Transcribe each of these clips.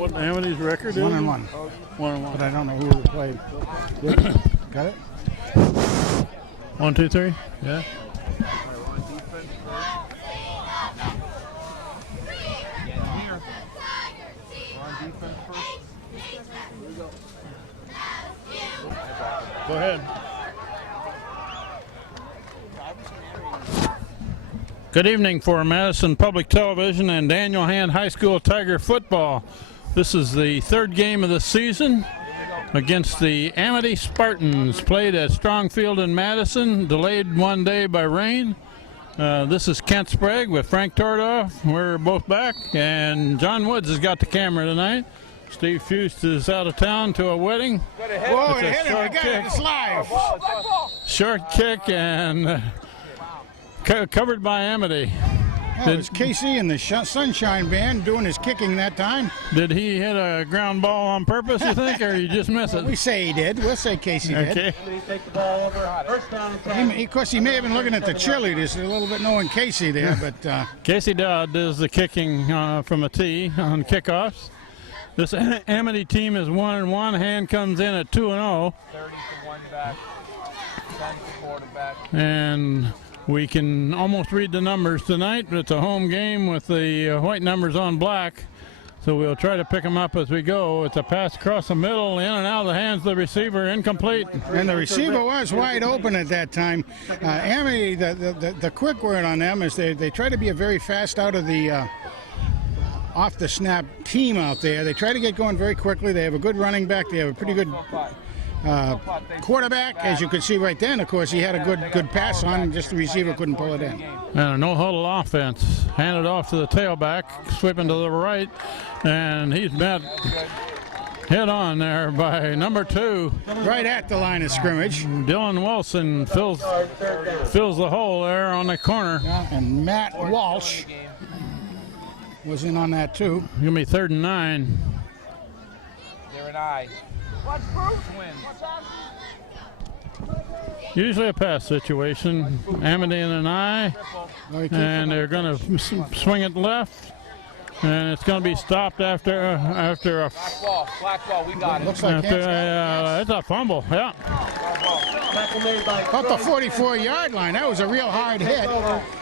what Amity's record is? 1-1. 1-1. But I don't know who we played. Got it? 1, 2, 3. Yeah. Go ahead. Good evening for Madison Public Television and Daniel Hand High School Tiger football. This is the third game of the season against the Amity Spartans, played at Strong Field in Madison, delayed one day by rain. This is Kent Sprague with Frank Tordoff. We're both back, and John Woods has got the camera tonight. Steve Fust is out of town to a wedding. Whoa, it hit him. I got it. It's live. Short kick and covered by Amity. It was Casey in the Sunshine Band doing his kicking that time. Did he hit a ground ball on purpose, you think, or you just miss it? We say he did. We'll say Casey did. Okay. Take the ball over. First down and 10. Of course, he may have been looking at the cheerleaders a little bit knowing Casey there, but... Casey Dowd does the kicking from a tee on kickoffs. This Amity team is 1-1. Hand comes in at 2-0. 30 to 1 back. 10 to 4 to back. And we can almost read the numbers tonight. It's a home game with the white numbers on black. So we'll try to pick them up as we go. It's a pass across the middle, in and out of the hands of the receiver, incomplete. And the receiver was wide open at that time. Amity, the quick word on them is they try to be a very fast out of the off the snap team out there. They try to get going very quickly. They have a good running back. They have a pretty good quarterback, as you can see right then. Of course, he had a good pass on, and just the receiver couldn't pull it in. And a no-huddle offense. Handed off to the tailback, sweeping to the right, and he's met hit on there by number 2. Right at the line of scrimmage. Dylan Wilson fills the hole there on the corner. Yeah, and Matt Walsh was in on that too. Gonna be 3rd and 9. There and I. Usually a pass situation. Amity and an eye, and they're going to swing it left, and it's going to be stopped after a Black ball, we got it. Looks like it's a fumble. Yeah. About the 44-yard line. That was a real hard hit.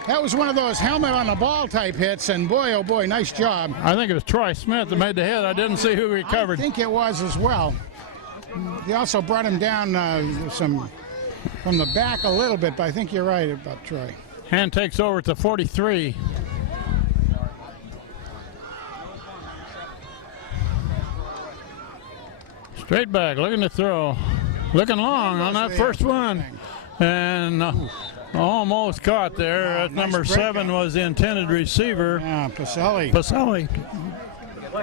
That was one of those helmet on the ball type hits, and boy, oh boy, nice job. I think it was Troy Smith that made the hit. I didn't see who recovered. I think it was as well. They also brought him down from the back a little bit, but I think you're right about Troy. Hand takes over to 43. Straight back, looking to throw. Looking long on that first one. And almost caught there. That number 7 was the intended receiver. Yeah, Pacelli.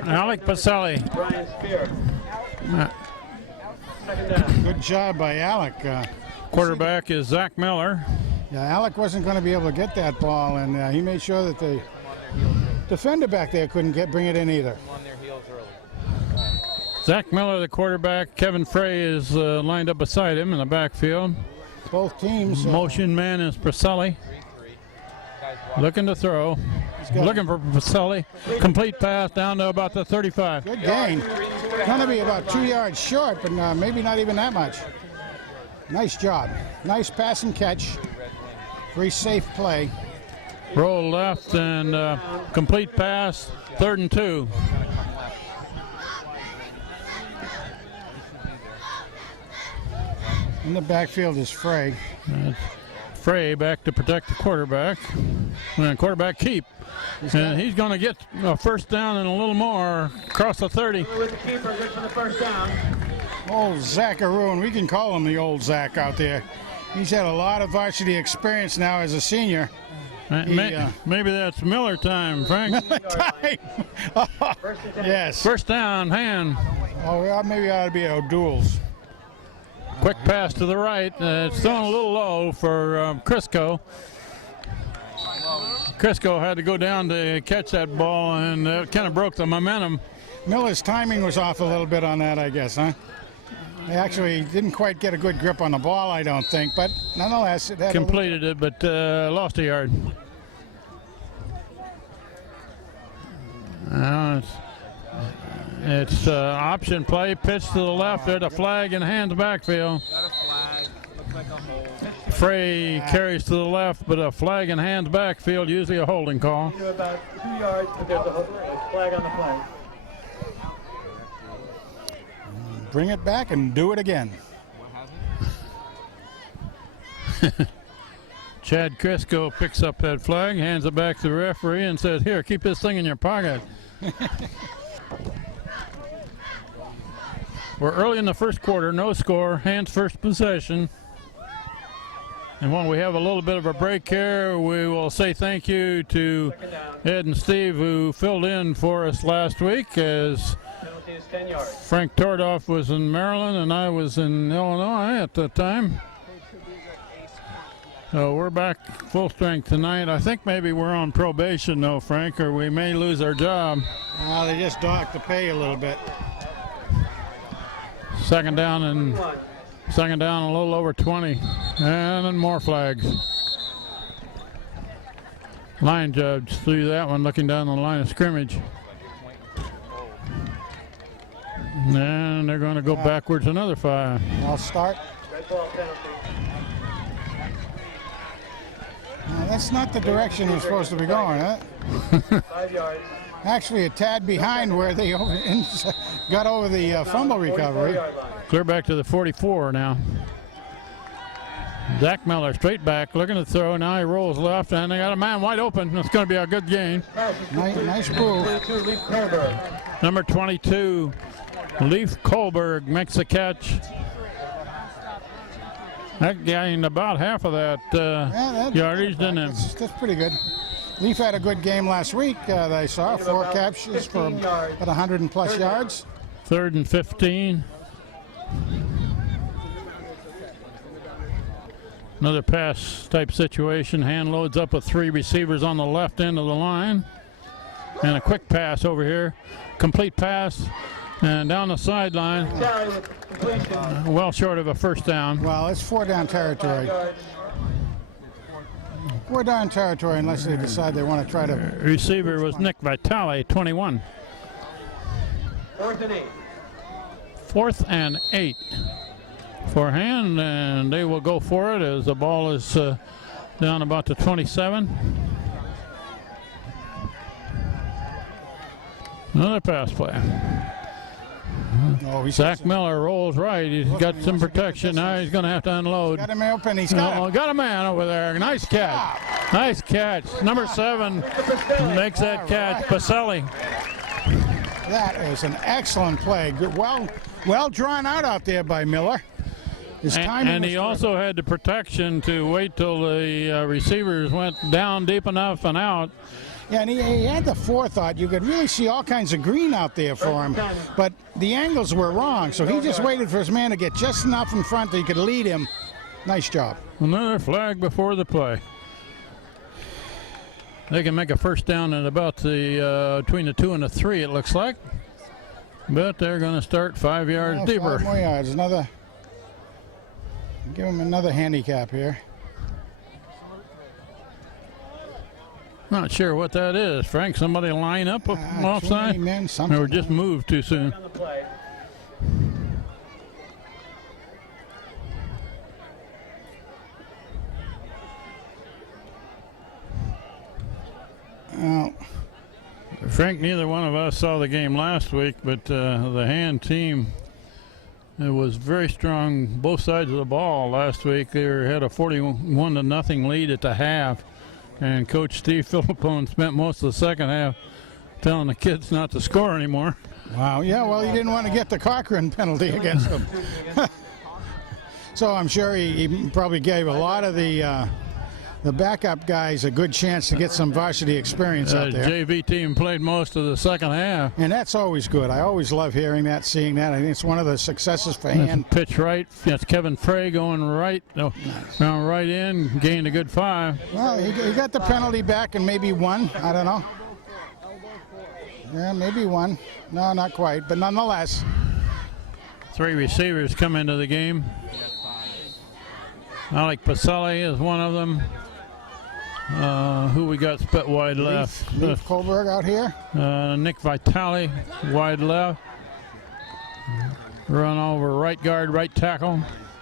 Alec Pacelli. Good job by Alec. Quarterback is Zach Miller. Yeah, Alec wasn't going to be able to get that ball, and he made sure that the defender back there couldn't bring it in either. Zach Miller, the quarterback. Kevin Frey is lined up beside him in the backfield. Both teams. Motion man is Pacelli. Looking to throw. Looking for Pacelli. Complete pass down to about the 35. Good gain. Going to be about 2 yards short, but maybe not even that much. Nice job. Nice pass and catch. Very safe play. Roll left and complete pass. 3rd and 2. In the backfield is Frey. Frey back to protect the quarterback. And quarterback keep. And he's going to get a first down and a little more across the 30. With the keeper, good for the first down. Old Zacharoo, we can call him the old Zach out there. He's had a lot of varsity experience now as a senior. Maybe that's Miller time, Frank. Time. Yes. First down, Hand. Oh, well, maybe it ought to be O'Doul's. Quick pass to the right. It's thrown a little low for Crisco. Crisco had to go down to catch that ball, and it kind of broke the momentum. Miller's timing was off a little bit on that, I guess, huh? He actually didn't quite get a good grip on the ball, I don't think, but nonetheless. It had completed it, but lost a yard. It's option play, pitch to the left. There's a flag in hands backfield. Got a flag. Looks like a hole. Frey carries to the left, but a flag in hands backfield, usually a holding call. About 2 yards, but there's a flag on the flag. Bring it back and do it again. Chad Crisco picks up that flag, hands it back to the referee, and says, "Here, keep this thing in your pocket." We're early in the first quarter, no score, hands first possession. And when we have a little bit of a break here, we will say thank you to Ed and Steve who filled in for us last week as Penalty is 10 yards. Frank Tordoff was in Maryland and I was in Illinois at the time. So we're back full strength tonight. I think maybe we're on probation though, Frank, or we may lose our job. Well, they just docked the pay a little bit. Second down and a little over 20. And then more flags. Line judge threw that one looking down the line of scrimmage. And they're going to go backwards another 5. I'll start. Red ball penalty. That's not the direction you're supposed to be going, huh? 5 yards. Actually, a tad behind where they got over the fumble recovery. 44-yard line. Clear back to the 44 now. Zach Miller straight back, looking to throw. Now he rolls left, and they got a man wide open. It's going to be a good gain. Nice move. 22, Leaf Kohlberg. Number 22, Leaf Kohlberg makes the catch. That gained about half of that yardage, didn't it? That's pretty good. Leaf had a good game last week that I saw. 4 catches for about 100+ yards. 3rd and 15. Another pass type situation. Hand loads up with 3 receivers on the left end of the line. And a quick pass over here. Complete pass. And down the sideline. Well short of a first down. Well, it's 4 down territory. 4 down territory unless they decide they want to try to. Receiver was Nick Vitale, 21. 4th and 8. 4th and 8 for hand, and they will go for it as the ball is down about to 27. Another pass play. Oh, Zach Miller rolls right. He's got some protection. Now he's going to have to unload. Got him open. He's got him. Got a man over there. Nice catch. Nice catch. Number 7 makes that catch. Pacelli. That is an excellent play. Good, well drawn out there by Miller. His timing And he also had the protection to wait till the receivers went down deep enough and out. Yeah, and he had the forethought. You could really see all kinds of green out there for him, but the angles were wrong, so he just waited for his man to get just enough in front that he could lead him. Nice job. Another flag before the play. They can make a first down at about the between the 2 and the 3, it looks like. But they're going to start 5 yards deeper. 5 more yards. Give him another handicap here. Not sure what that is, Frank. Somebody line up offside? Men, Or just moved too soon? On the play. Oh. Frank, neither one of us saw the game last week, but the hand team was very strong both sides of the ball last week. They had a 41-0 lead at the half. And Coach Steve Philippone spent most of the second half telling the kids not to score anymore. Wow, yeah, well, he didn't want to get the Cochran penalty against them. So I'm sure he probably gave a lot of the backup guys a good chance to get some varsity experience out there. JV team played most of the second half. And that's always good. I always love hearing that, seeing that. I think it's one of the successes for hand. Pitch right. That's Kevin Frey going right. Right in. Gained a good 5. Well, he got the penalty back and maybe 1. I don't know. Yeah, maybe 1. No, not quite. But nonetheless. 3 receivers come into the game. Alec Pacelli is one of them. Who we got split wide left? Leaf Kohlberg out here. Nick Vitale, wide left. Run over right guard, right tackle.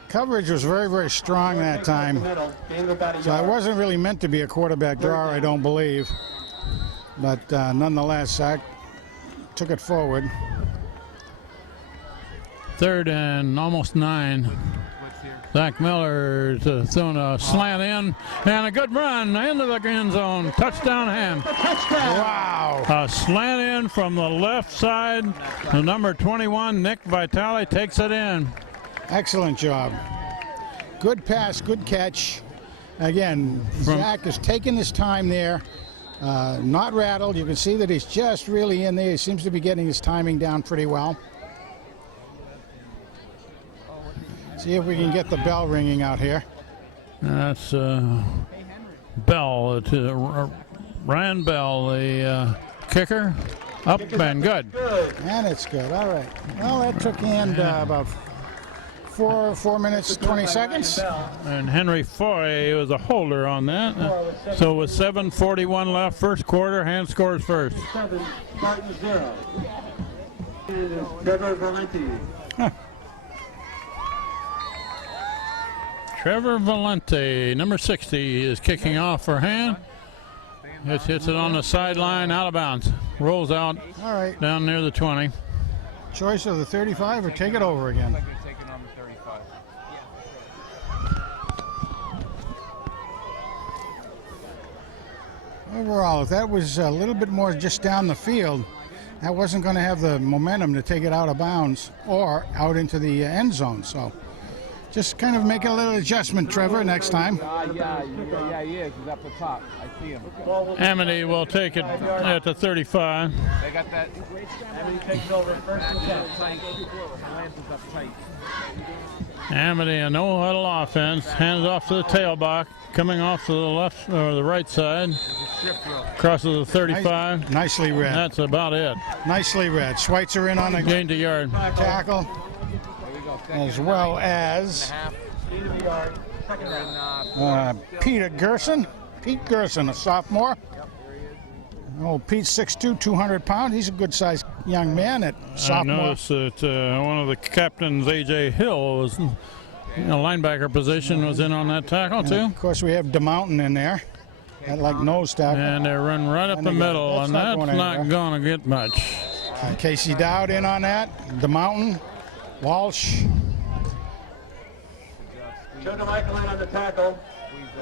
Coverage was very, very strong that time. So it wasn't really meant to be a quarterback draw, I don't believe. But nonetheless, Zach took it forward. 3rd and almost 9. Zach Miller throwing a slant in, and a good run into the end zone. Touchdown, Ham. Wow. A slant in from the left side. The number 21, Nick Vitale, takes it in. Excellent job. Good pass, good catch. Again, Zach is taking his time there. Not rattled. You can see that he's just really in there. He seems to be getting his timing down pretty well. See if we can get the bell ringing out here. That's Bell, Ryan Bell, the kicker. Up and good. And it's good. All right. Well, that took in about 4 minutes, 20 seconds. And Henry Foy was a holder on that. So with 7:41 left, first quarter, Hand scores first. 7, Spartan 0. Trevor Valenti. Trevor Valente, number 60, is kicking off for Hand. Hits it on the sideline, out of bounds. Rolls out All right. down near the 20. Choice of the 35 or take it over again. Like you're taking on the 35. Overall, if that was a little bit more just down the field, that wasn't going to have the momentum to take it out of bounds or out into the end zone. So just kind of make a little adjustment, Trevor, next time. Yeah, he is. He's up the top. I see him. Amity will take it at the 35. They got that. Amity takes over first and 10. Lance is up tight. Amity, a no-huddle offense. Hands off to the tailback. Coming off to the left or the right side. Crosses the 35. Nicely read. That's about it. Nicely read. Schweitzer in on the Gained a yard. tackle, as well as Peter Gerson. Pete Gerson, a sophomore. Oh, Pete's 6'2", 200 pounds. He's a good-sized young man at I sophomore. noticed that one of the captains, A.J. Hill, was linebacker position, was in on that tackle, And too. of course, we have DeMountain in there. That like nose tackle. And they run right up And the they got- middle, that's and not that's going not anywhere. going to get much. Casey Dowd in on that. DeMountain, Walsh. Joe DeMichael in on the tackle,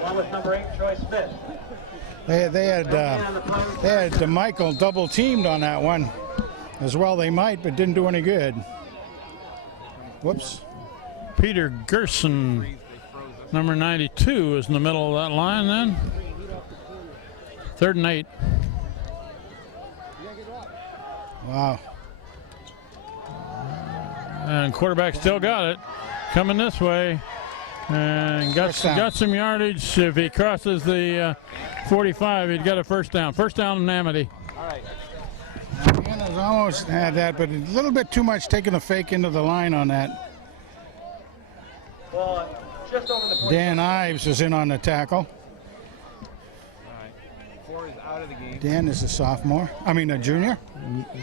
along with number 8, Troy Smith. They had DeMichael double teamed on that one. As well they might, but didn't do any good. Whoops. Peter Gerson, number 92, is in the middle of that line then. 3rd and 8. Wow. And quarterback still got it. Coming this way. And got some yardage. If he crosses the 45, he'd got a first down. First down in Amity. All right. Hannah's almost had that, but a little bit too much taking a fake into the line on that. Well, just over the Dan Ives is in on the tackle. All right. 4 is out of the game. Dan is a sophomore. I mean a junior.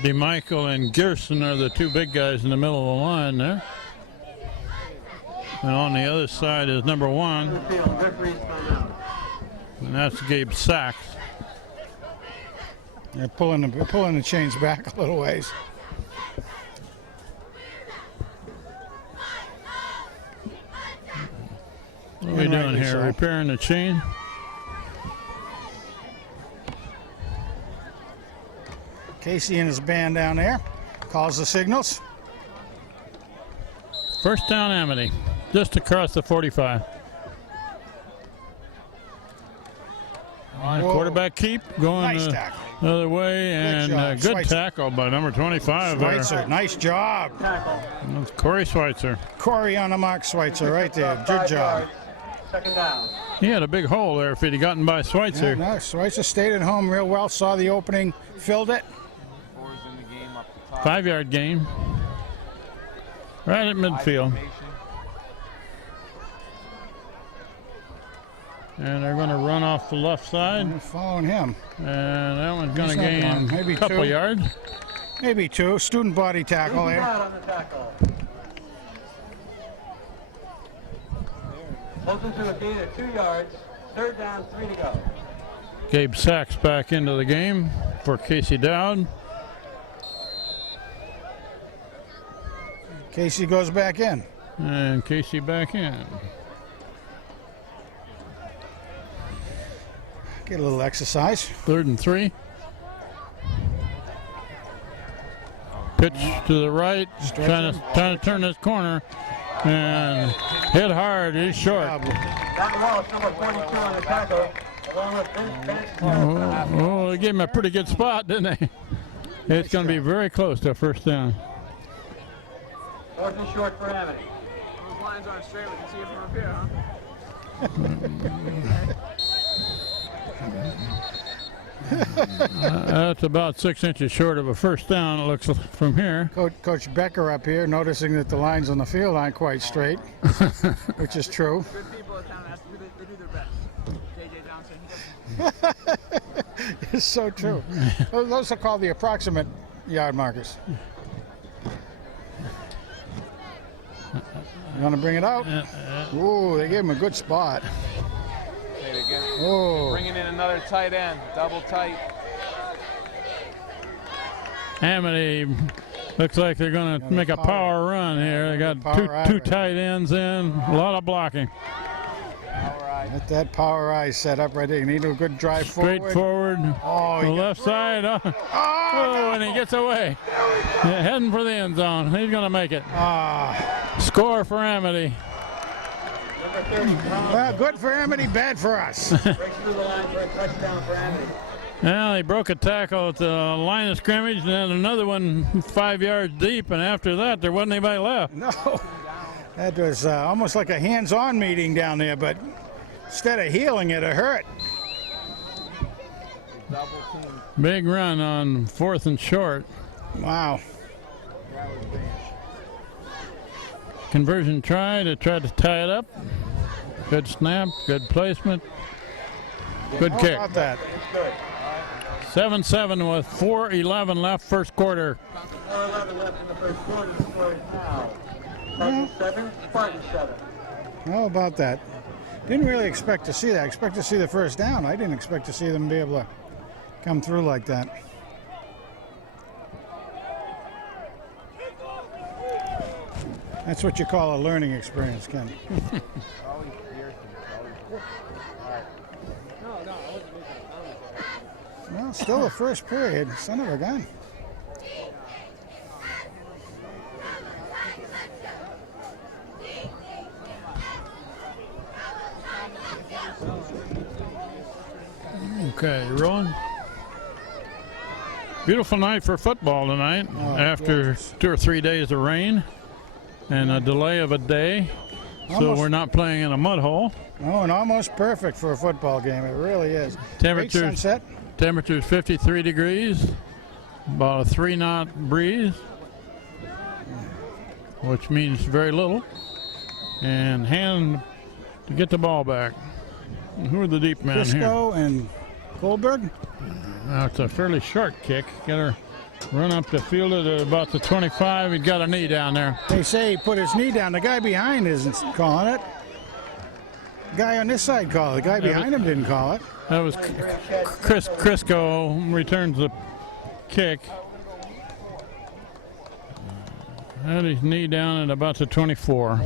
DeMichael and Gerson are the two big guys in the middle of the line there. And on the other side is number 1, and that's Gabe Sachs. They're pulling the chains back a little ways. What are we And doing rightly here? so. Repairing the chain? Casey and his band down there calls the signals. First down, Amity, just across the 45. Whoa. Quarterback keep going Nice the tackle. other way, and job, good Schweitzer. tackle by number 25 there. Schweitzer, nice job. That's Corey Schweitzer. Corey on the mark, Schweitzer right there. Good job. second down. He had a big hole there if he'd have gotten by Schweitzer. Yeah, no, Schweitzer stayed at home real well, saw the opening, filled it. 4 is in the game up the top. 5-yard gain. Right at midfield. And they're going to run off the left side. We're following him. And that one's going He's to not gain gone. Maybe a couple 2. yards. Maybe 2. Student body tackle He's there. out on the tackle. Closing to a gain of 2 yards. 3rd down, 3 to go. Gabe Sachs back into the game for Casey Dowd. Casey goes back in. And Casey back in. Get a little exercise. 3rd and 3. Pitch to the right, trying to turn this corner, and hit hard. He's short. Don Walsh, number 42 on the tackle, along with Vince Bench. Oh, they gave him a pretty good spot, didn't they? It's going to be very close to a first down. 4th and short for Amity. Those lines aren't straight. We can see it from up here, huh? That's about 6 inches short of a first down, it looks from here. Coach Becker up here noticing that the lines on the field aren't quite straight, which is true. Good people at town, they do their best. JJ Johnson, he doesn't. It's so true. Those are called the approximate yard markers. You want to bring it out? Ooh, they gave him a good spot. There we go. Oh, Bringing in another tight end, double tight. Amity looks like they're going to make a power run here. They got two tight ends in, a lot of blocking. Get that power eye set up right there. You need a good drive Straight forward, Oh, the left side. Oh, and he gets away. Yeah, heading for the end zone. He's going to make it. Score for Amity. Number 30, Tom. Well, good for Amity, bad for us. Breaks through the line for a touchdown for Amity. Well, he broke a tackle at the line of scrimmage, and then another one 5 yards deep, and after that, there wasn't anybody left. No, that was almost like a hands-on meeting down there, but instead of healing it hurt. Big run on 4th and short. Wow. Conversion try to tie it up. Good snap, good placement, good How kick. about that? 7-7 with 4:11 left first quarter. 4:11 left in the first quarter. The score is now 7, Spartan 7. How about that? Didn't really expect to see that. Expect to see the first down. I didn't expect to see them be able to come through like that. That's what you call a learning experience, Ken. Well, still the first period. Son of a gun. Okay, rolling. Beautiful night for football tonight after 2 or 3 days of rain and a delay of a day. So we're not playing in a mud hole. Oh, and almost perfect for a football game. It really is. Great sunset. Temperature's 53 degrees, about a 3-knot breeze, which means very little. And hand to get the ball back. Who are the deep men here? Crisco and Goldberg. Now it's a fairly short kick. Got to run up the field at about the 25. He's got a knee down there. They say he put his knee down. The guy behind isn't calling it. The guy on this side called it. The guy behind him didn't call it. That was Crisco returns the kick. Had his knee down at about the 24.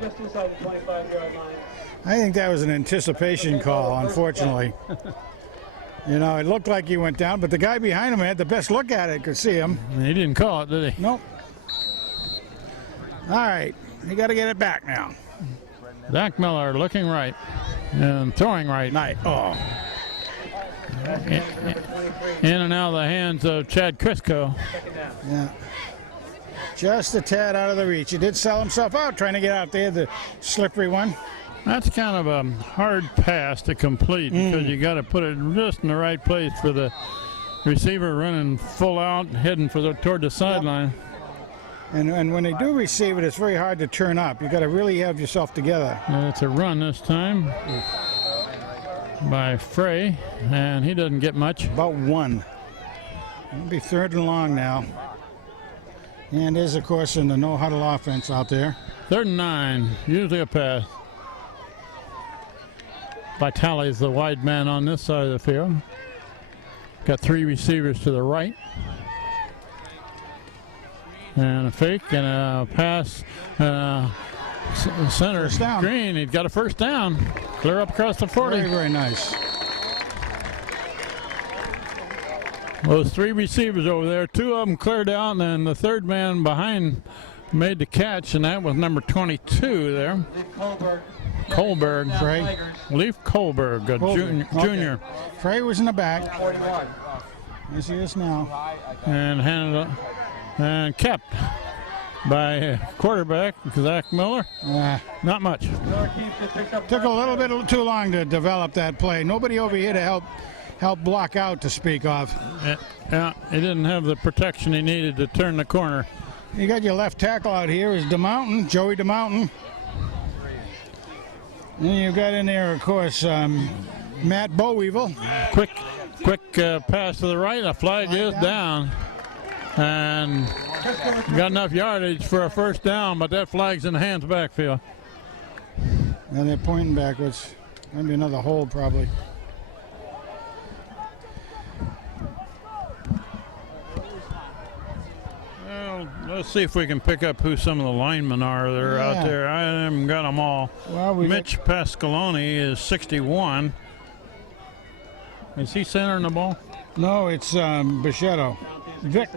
Just inside the 25-yard line. I think that was an anticipation call, unfortunately. You know, it looked like he went down, but the guy behind him had the best look at it, could see him. He didn't call it, did he? Nope. All right, you got to get it back now. Zach Miller looking right and throwing right. Oh, In and out of the hands of Chad Crisco. yeah. Just a tad out of the reach. He did sell himself out trying to get out there, the slippery one. That's kind of a hard pass to complete because you got to put it just in the right place for the receiver running full out, heading toward the sideline. And when they do receive it, it's very hard to turn up. You got to really have yourself together. It's a run this time by Frey, and he doesn't get much. About one. It'll be 3rd and long now. And is, of course, in the no-huddle offense out there. 3rd and 9, usually a pass. Vitale's the wide man on this side of the field. Got 3 receivers to the right. And a fake and a pass. Center Green, he's got a first down. Clear up across the 40. Very, very nice. Those 3 receivers over there, 2 of them cleared out, and then the 3rd man behind made the catch, and that was number 22 there. Kohlberg. Frey. Leaf Kohlberg, a junior. Frey was in the back. Yes, he is now. And handed and kept by quarterback Zach Miller. Not much. Took a little bit too long to develop that play. Nobody over here to help block out to speak of. Yeah, he didn't have the protection he needed to turn the corner. You got your left tackle out here is DeMountain, Joey DeMountain. And you got in there, of course, Matt Boweevil. Quick pass to the right. A flag is down. And got enough yardage for a first down, but that flag's in the hands backfield. And they're pointing backwards. Maybe another hold, probably. Well, let's see if we can pick up who some of the linemen are that are out there. I haven't got them all. Well, Mitch Pascaloni is 61. Is he centering the ball? No, it's Bichetto. Vic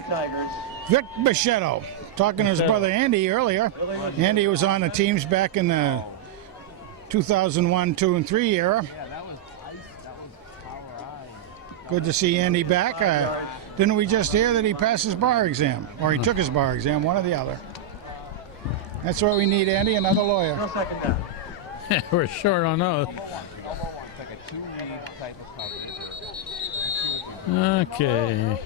Bichetto. Talking to his brother Andy earlier. Andy was on the teams back in the 2001, 2, and 3 era. Good to see Andy back. Didn't we just hear that he passed his bar exam? Or he took his bar exam, one or the other. That's what we need, Andy, another lawyer. We're short on those. Okay.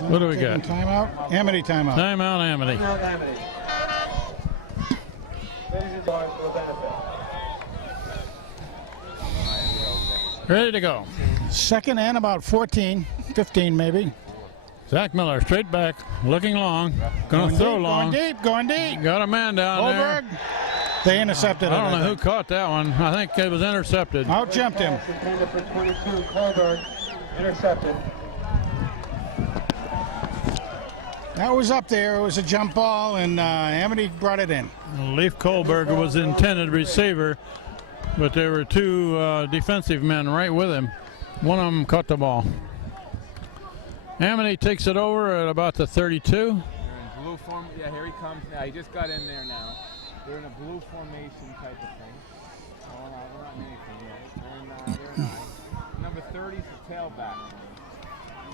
What do we got? Timeout? Amity timeout. Timeout, Amity. Ready to go. 2nd and about 14, 15 maybe. Zach Miller straight back, looking long, going throw deep, long. Going deep. Got a man down there. They intercepted it. I don't know who caught that one. I think it was intercepted. Out jumped him. For 22, Kohlberg, intercepted. That was up there. It was a jump ball, and Amity brought it in. Leif Kohlberg was the intended receiver, but there were 2 defensive men right with him. One of them caught the ball. Amity takes it over at about the 32. They're in blue form. Yeah, here he comes now. He just got in there now. They're in a blue formation type of thing. Oh, no, we're not in anything yet. They're in 9. Number 30 is the tailback.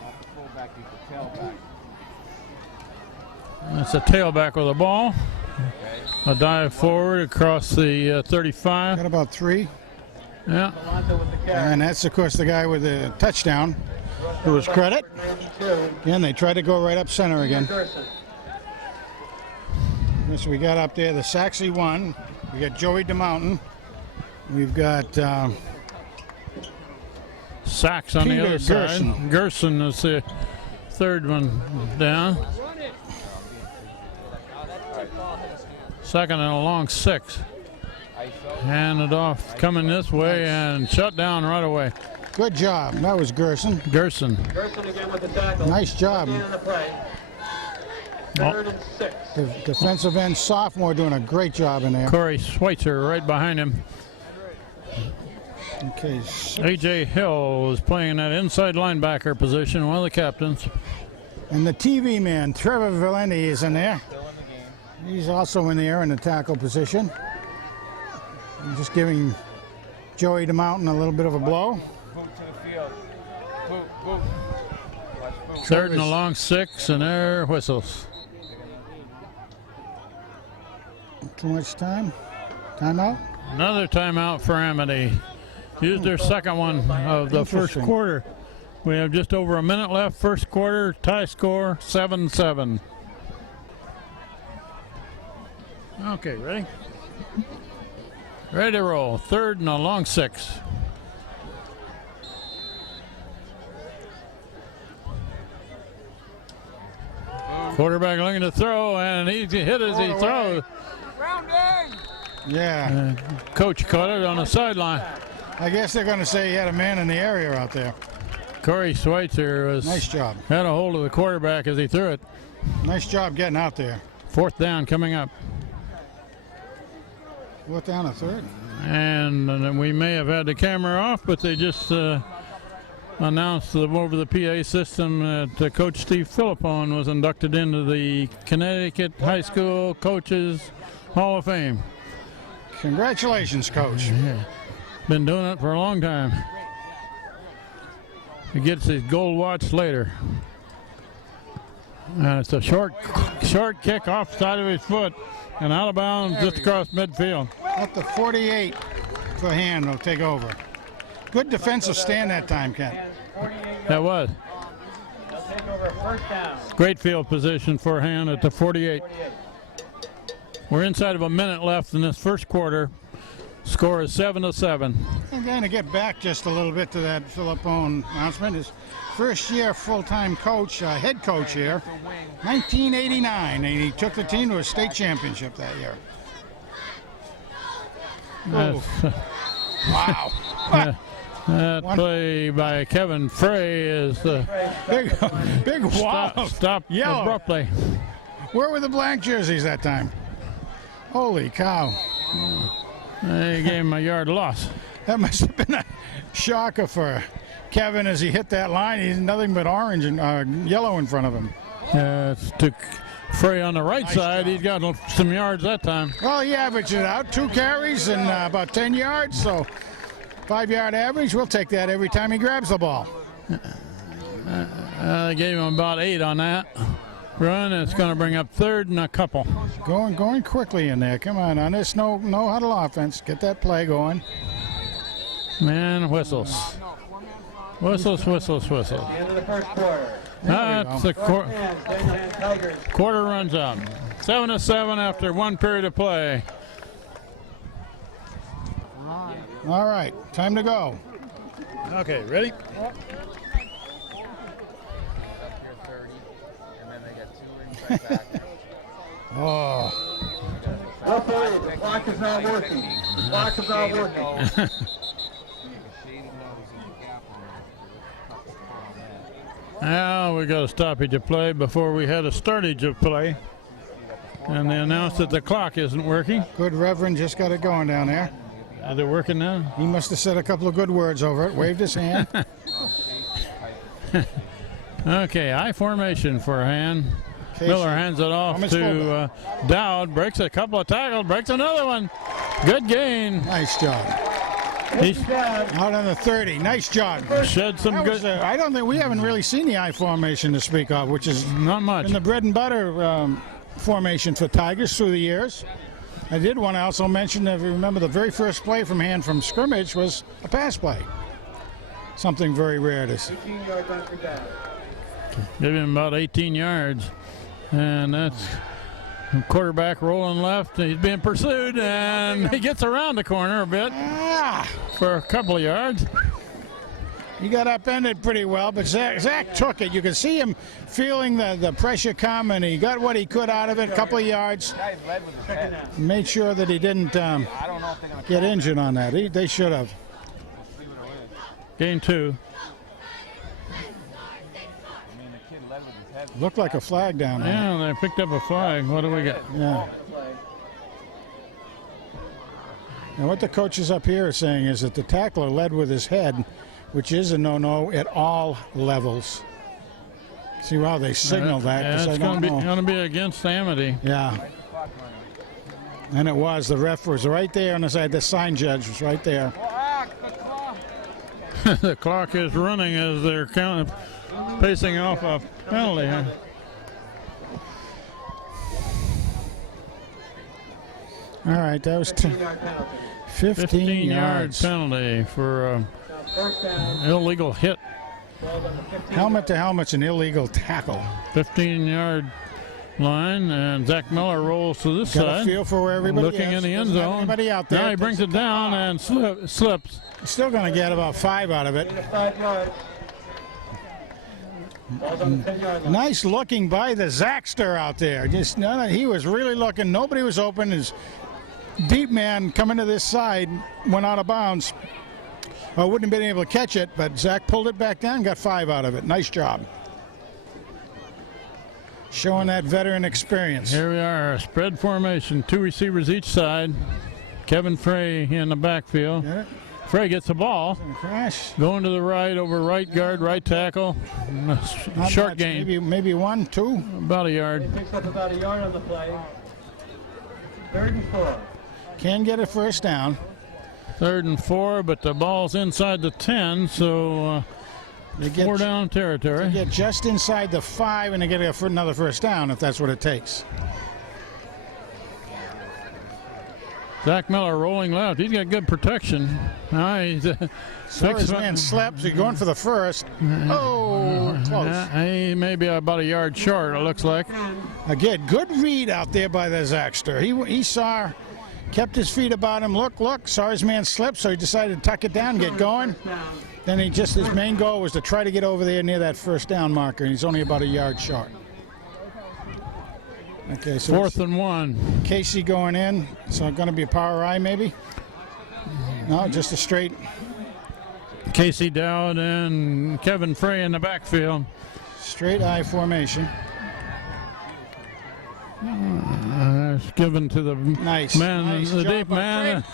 Not the fullback, he's the tailback. That's a tailback with the ball. A dive forward across the 35. Got about 3. Yeah. And that's, of course, the guy with the touchdown. To his credit. Again, they tried to go right up center again. So we got up there the Saxey one. We got Joey DeMountain. We've got Sachs on the other side. Gerson is the 3rd one down. 2nd and a long 6. Handed off, coming this way and shut down right away. Good job. That was Gerson. Gerson again with the tackle. Nice job. Third and 6. The defensive end sophomore doing a great job in there. Corey Schweitzer right behind him. Okay. A.J. Hill was playing that inside linebacker position, one of the captains. And the TV man, Trevor Valenti, is in there. He's also in there in the tackle position. I'm just giving Joey DeMountain a little bit of a blow. Boot to the field. Boot. Watch boot. 3rd and a long 6, and there whistles. Too much time? Timeout? Another timeout for Amity. Used their 2nd one of the first quarter. We have just over a minute left. First quarter, tie score 7-7. Okay, ready? Ready to roll. 3rd and a long 6. Quarterback looking to throw, and he hit as he throws. Yeah. Coach caught it on the sideline. I guess they're going to say he had a man in the area out there. Corey Schweitzer Nice job. had a hold of the quarterback as he threw it. Nice job getting out there. 4th down coming up. 4th down, a third. And we may have had the camera off, but they just announced over the PA system that Coach Steve Philippone was inducted into the Connecticut High School Coaches Hall of Fame. Congratulations, Coach. Yeah. Been doing it for a long time. He gets his gold watch later. And it's a short kick off the side of his foot and out of bounds just across midfield. At the 48 for Hand will take over. Good defensive stand that time, Ken. That was. They'll take over 1st down. Great field position for Hand at the 48. We're inside of a minute left in this first quarter. Score is 7-7. I'm going to get back just a little bit to that Philippone announcement. His first year full-time coach, head coach here, 1989, and he took the team to a state championship that year. That's, Wow. that play by Kevin Frey is Big wow. stopped Yellow. abruptly. Where were the blank jerseys that time? Holy cow. They gave him a yard loss. That must have been a shocker for Kevin as he hit that line. He's nothing but orange and yellow in front of him. To Frey on the right side. He's got some yards that time. Well, he averaged it out. 2 carries and about 10 yards, so 5-yard average. We'll take that every time he grabs the ball. They gave him about 8 on that run. It's going to bring up 3rd and a couple. Going quickly in there. Come on this no huddle offense. Get that play going. Man whistles. Whistles. At the end of the first quarter. That's the Tigers. quarter runs out. 7-7 after 1 period of play. All right, time to go. Okay, ready? Up here 30, and then they got 2 inside back. Oh, Referee, the clock is not working. The clock is not working. Now we got a stoppage of play before we had a startage of play. And they announced that the clock isn't working. good Reverend just got it going down there. Are they working now? He must have said a couple of good words over it, waved his hand. Okay, I formation for Hand. Casey. Miller hands it off Thomas to Dowd. Breaks a couple of tackles. Breaks another one. Good gain. Nice job. He Out on the 30. Nice job. shed some That was, good. I don't think we haven't really seen the I formation to speak of, which is Not much. been the bread and butter formation for Tigers through the years. I did want to also mention that if you remember the very first play from Hand from scrimmage was a pass play. Something very rare to see. 18 yards after down. Give him about 18 yards. And that's quarterback rolling left. He's being pursued, and he gets around the corner a bit for a couple of yards. He got upended pretty well, but Zach took it. You can see him feeling the pressure come, and he got what he could out of it, a couple of yards. Guys led with his head. Made sure that he didn't I don't know if they're going to get injured on that. They should have. see what it is. Gain 2. I mean, the kid led with his head. Looked like a flag down there. Yeah, they picked up a flag. What do we got? Yeah. And what the coaches up here are saying is that the tackler led with his head, which is a no-no at all levels. See, wow, they signaled that. Yeah, 'cause it's I don't know. going to be against Amity. Yeah. And it was. The ref was right there on the side. The sign judge was right there. The clock is running as they're pacing off a penalty. Huh? All right, that was 15 15-yard yards. penalty for First down. illegal hit. Helmet to helmet's an illegal tackle. 15-yard line, and Zach Miller rolls to this Got a side. feel for where everybody Looking is. in the end Doesn't have zone. Anybody out there? Now he brings it down and slips. Still going to get about 5 out of it. 5 yards. Ball's on the 10-yard line. Nice looking by the Zaxter out there. Just he was really looking. Nobody was open. His deep man coming to this side went out of bounds. Wouldn't have been able to catch it, but Zach pulled it back down, got 5 out of it. Nice job. Showing that veteran experience. Here we are, spread formation, 2 receivers each side. Kevin Frey in the backfield. Get it? Frey gets the ball, Crash. going to the right over right guard, right tackle. Not Short much. gain, Maybe 1, 2. about a yard. He picks up about a yard on the play. 3rd and 4. Can get a first down. 3rd and 4, but the ball's inside the 10, so They get, 4 down territory. get just inside the 5, and they get another first down if that's what it takes. Zach Miller rolling left. He's got good protection. Nice. So his man slips. He's going for the first. Oh, close. He may be about a yard short, it looks like. Again, good read out there by the Zaxter. He saw, kept his feet about him. Look, saw his man slip, so he decided to tuck it down, get going. Then his main goal was to try to get over there near that first down marker, and he's only about a yard short. Okay, so 4th and 1. Casey going in, so going to be a power I maybe? No, just a straight. Casey Dowd and Kevin Frey in the backfield. Straight I formation. It's given to the Nice. man, Nice the job deep by man.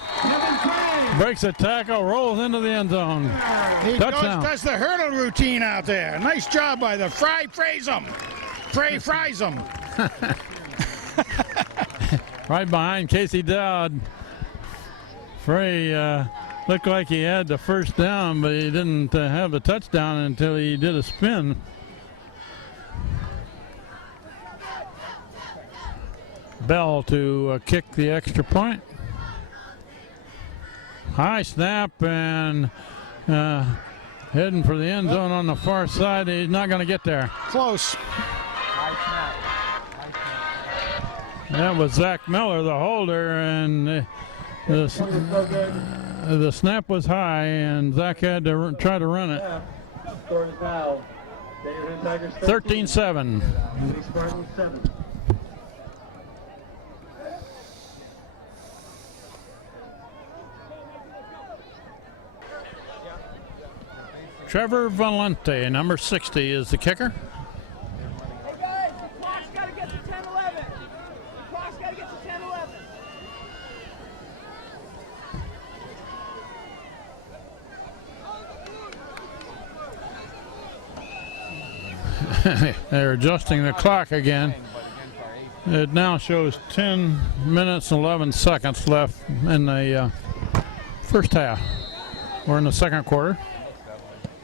Breaks a tackle, rolls into the end zone. He Touchdown. does the hurdle routine out there. Nice job by the fries him. Frey fries him. Right behind Casey Dowd. Frey looked like he had the first down, but he didn't have the touchdown until he did a spin. Bell to kick the extra point. High snap and heading for the end zone on the far side. He's not going to get there. Close. That was Zach Miller, the holder, and the snap was high, and Zach had to try to run it. Score is now 13-7. Spartans 7. Trevor Valente, number 60, is the kicker. Hey guys, the clock's got to get to 10-11. The clock's got to get to 10-11. They're adjusting the clock again. It now shows 10 minutes and 11 seconds left in the first half. We're in the second quarter.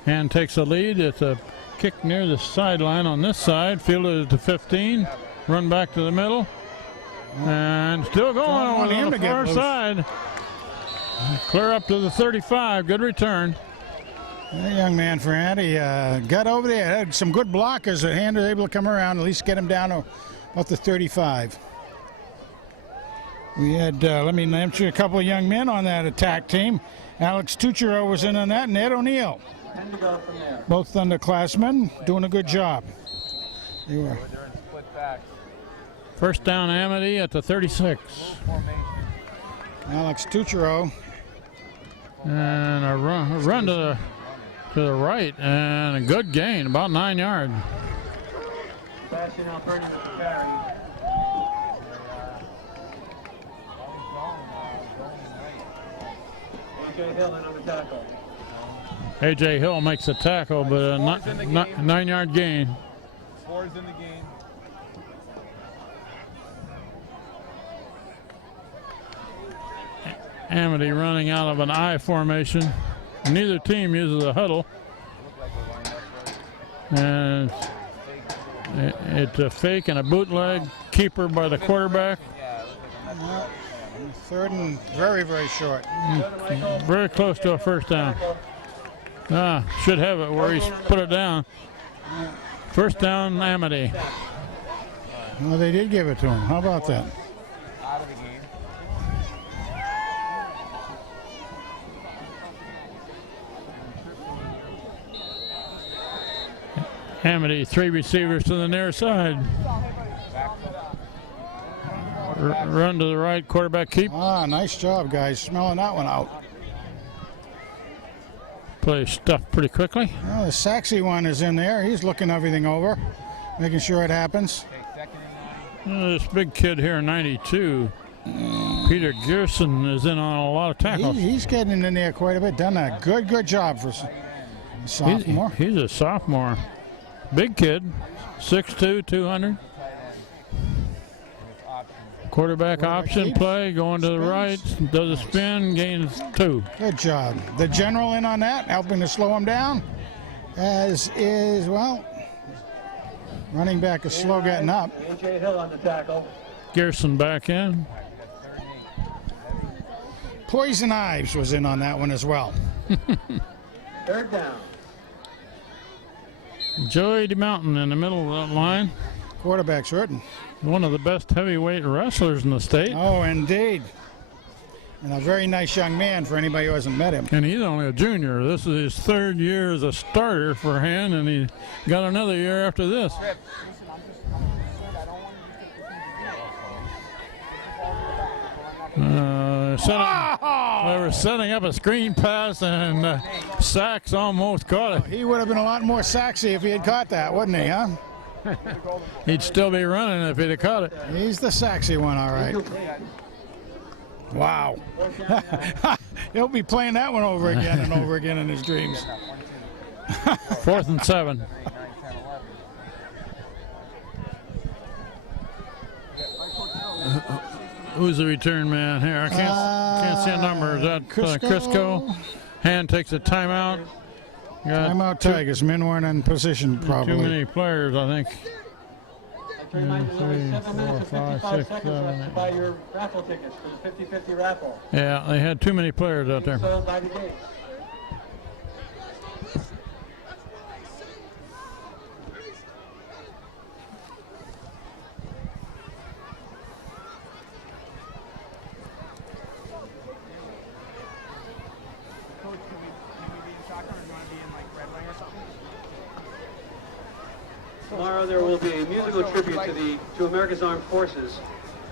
And takes the lead. It's a kick near the sideline on this side. Fielded to 15. Run back to the middle. And still going on the far side. Clear up to the 35. Good return. That young man, Ferranti, got over there. Had some good blockers. The hand was able to come around, at least get him down to about the 35. We had, let me mention a couple of young men on that attack team. Alex Tuchero was in on that, and Ed O'Neill. 10 to go from there. Both underclassmen doing a good job. They were. First down, Amity at the 36. Alex Tuchero. And a run to the right, and a good gain, about 9 yards. Sebastian Alberti with the carry. A.J. Hill in on the tackle. A.J. Hill makes a tackle, but a 9-yard gain. 4 is in the game. Amity running out of an I formation. Neither team uses a huddle. And it's a fake and a bootleg. Keeper by the quarterback. Third and very, very short. Very close to a first down. Should have it where he's put it down. First down, Amity. Well, they did give it to him. How about that? Out of the game. Amity, 3 receivers to the near side. Run to the right, quarterback keep. Ah, nice job, guys, smelling that one out. Play stuffed pretty quickly. Well, the Saxy one is in there. He's looking everything over, making sure it happens. This big kid here, 92, Peter Gerson, is in on a lot of tackles. He's getting in there quite a bit. Done a good job for a sophomore. He's a sophomore. Big kid, 6'2", 200. Quarterback option play, going to the right, does a spin, gains 2. Good job. The general in on that, helping to slow him down. As is, well, running back is slow getting up. A.J. Hill on the tackle. Gerson back in. Poison Ives was in on that one as well. 3rd down. Joey DeMountain in the middle of that line. Quarterback's hurting. One of the best heavyweight wrestlers in the state. Oh, indeed. And a very nice young man for anybody who hasn't met him. And he's only a junior. This is his 3rd year as a starter for Han, and he got another year after this. They were setting up a screen pass, and Sachs almost caught it. He would have been a lot more sexy if he had caught that, wouldn't he, huh? He'd still be running if he'd have caught it. He's the sexy one, all right. Wow. He'll be playing that one over again and over again in his dreams. 4th and 7. Who's the return man here? I can't see a number. Is that Crisco? Han takes a timeout. Timeout Tigers. Men weren't in position, probably. Too many players, I think. I remind you, there's 3, 7 4, minutes and 5, 55 6, seconds 7, left to 8. buy your raffle tickets for the 50-50 raffle. Yeah, they had too many players out there. Sold by the gate. Tomorrow there will be a musical tribute to America's Armed Forces,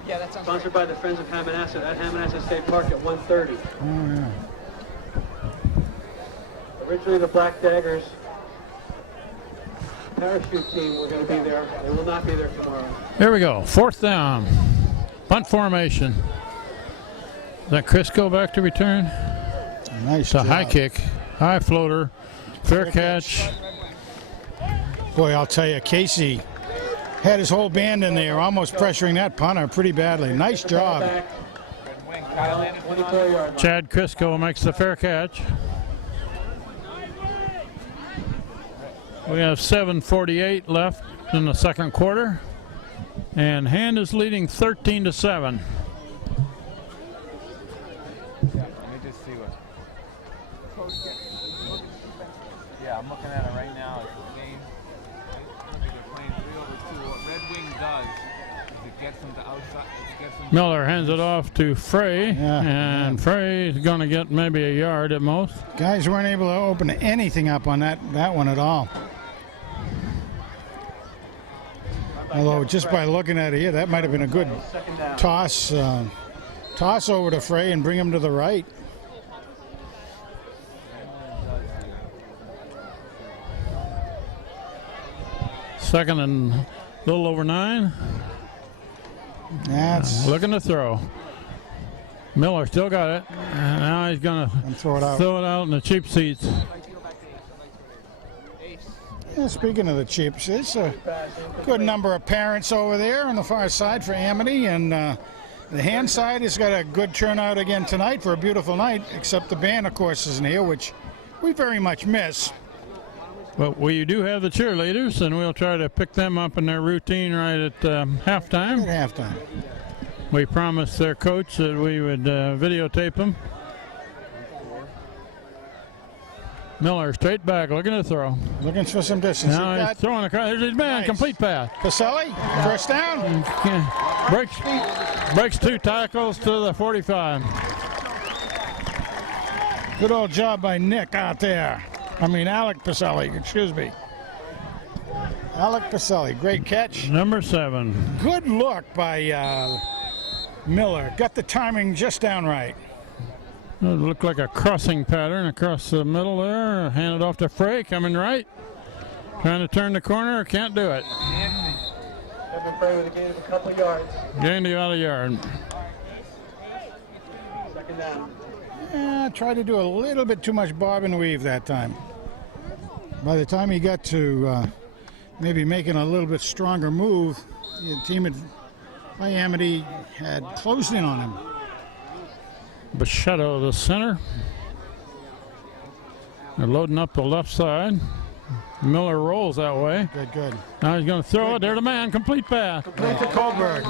Yeah, that sounds sponsored by the Friends of Hammonasset at Hammonasset State Park at 1:30. Oh, yeah. Originally the Black Daggers parachute team were going to be there. They will not be there tomorrow. Here we go. 4th down. Punt formation. Is that Crisco back to return? Nice It's a job. high kick, high floater, fair catch. Boy, I'll tell you, Casey had his whole band in there, almost pressuring that punter pretty badly. Nice job. Back. 24-yard line. Chad Crisco makes the fair catch. We have 7:48 left in the 2nd quarter, and Han is leading 13-7. Let me just see what. Yeah, I'm looking at it right now. It's the game. They're playing 3-over-2. What Red Wing does is it gets them to outside. It gets them Miller hands it off to Frey, and Frey is going to get maybe a yard at most. Guys weren't able to open anything up on that one at all. Although just by looking at it here, that might have been a good Second down. toss over to Frey and bring him to the right. Second and a little over 9. That's Looking to throw. Miller still got it. And now he's going to and throw it out. throw it out in the cheap seats. Yeah, speaking of the chips, it's a good number of parents over there on the far side for Amity, and the hand side has got a good turnout again tonight for a beautiful night, except the band, of course, isn't here, which we very much miss. But we do have the cheerleaders, and we'll try to pick them up in their routine right at halftime. At halftime. We promised their coach that we would videotape them. Miller straight back, looking to throw. Looking for some distance. Now He he's got throwing across. There's his man, Nice. complete pass. Pacelli, first down. Breaks 2 tackles to the 45. Good old job by Nick out there. I mean, Alec Pacelli, excuse me. Alec Pacelli, great catch. Number 7. Good look by Miller. Got the timing just down right. It looked like a crossing pattern across the middle there. Handed off to Frey, coming right. Trying to turn the corner, can't do it. Kevin Frey with a gain of a couple yards. Gained about a yard. Second down. Yeah, tried to do a little bit too much bob and weave that time. By the time he got to maybe making a little bit stronger move, the team by Amity had closed in on him. Bichotto, the center. They're loading up the left side. Miller rolls that way. Good. Now he's going to throw it. There's the man. Complete pass. Complete to Kohlberg.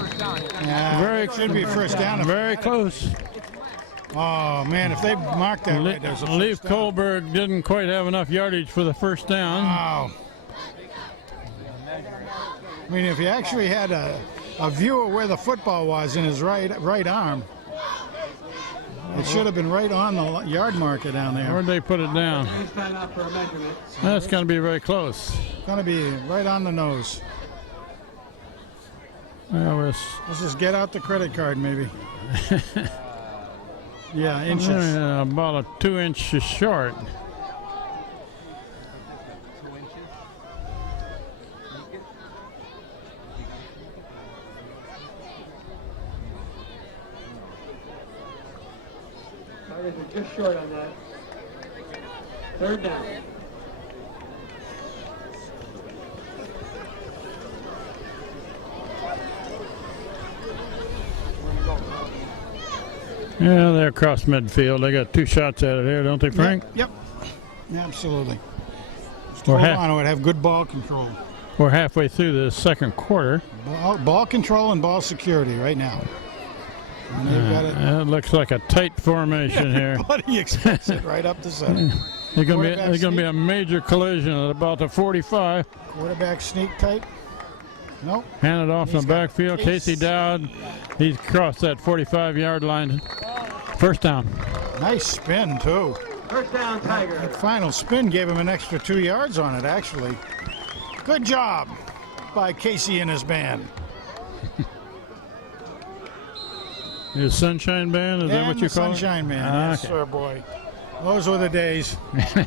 Yeah, Very should be first down. Very close. Oh, man, if they marked that right, there's a first Leaf down. Kohlberg didn't quite have enough yardage for the first down. Wow. I mean, if he actually had a view of where the football was in his right arm, it should have been right on the yard marker down there. Where'd they put it down? He's time out for a measurement. That's going to be very close. Going to be right on the nose. Let's just get out the credit card, maybe. Yeah, inches. About a 2 inches short. Tigers are just short on that. Third down. Yeah, they're across midfield. They got 2 shots at it here, don't they, Frank? Yep. Absolutely. We're, Hold on, it would have good ball control. we're halfway through the second quarter. Ball control and ball security right now. And they've got it. It looks like a tight formation here. Everybody expects it right up the center. There's going to be a major collision at about the 45. Quarterback sneak tight. Nope. Handed off in the backfield. Casey Dowd, he's crossed that 45-yard line. First down. Nice spin, too. First down, Tiger. That final spin gave him an extra 2 yards on it, actually. Good job by Casey and his band. His Sunshine Band, is that what you call Sunshine it? Man, yes, Okay. sir, boy. Those were the days. A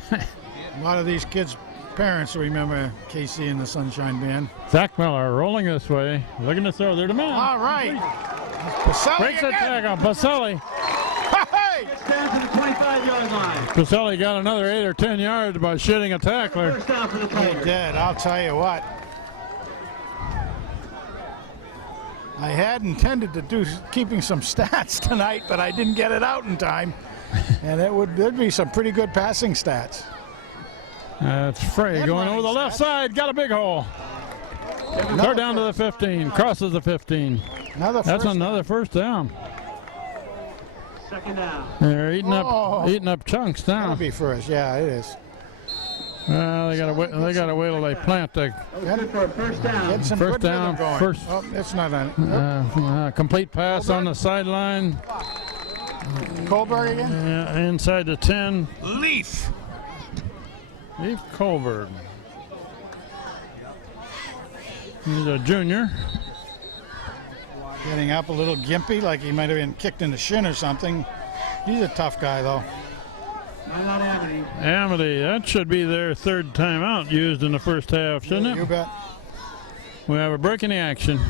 lot of these kids' parents remember Casey and the Sunshine Band. Zach Miller rolling this way. Looking to throw. There to man. All right. Pacelli Breaks the again. tackle. Pacelli. Hey! Gets down to the 25-yard line. Pacelli got another 8 or 10 yards by shitting a tackler. First down for the He Tigers. did, I'll tell you what. I had intended to do keeping some stats tonight, but I didn't get it out in time. And there'd be some pretty good passing stats. That's Frey going over the left side. Got a big hole. They're down to the 15. Crosses the 15. That's another first down. Second down. They're eating up chunks That'll now. be first, yeah, it is. Well, they gotta wait. They gotta wait till they plant the Good for a first down. Get some First good rhythm down, going. first- Oh, it's not on. complete pass on the sideline. Kohlberg again? Inside the 10. Leaf. Leaf Kohlberg. He's a junior. Getting up a little gimpy, like he might have been kicked in the shin or something. He's a tough guy, though. Man on Amity. Amity, that should be their third timeout used in the first half, shouldn't You it? bet. We have a break in the action.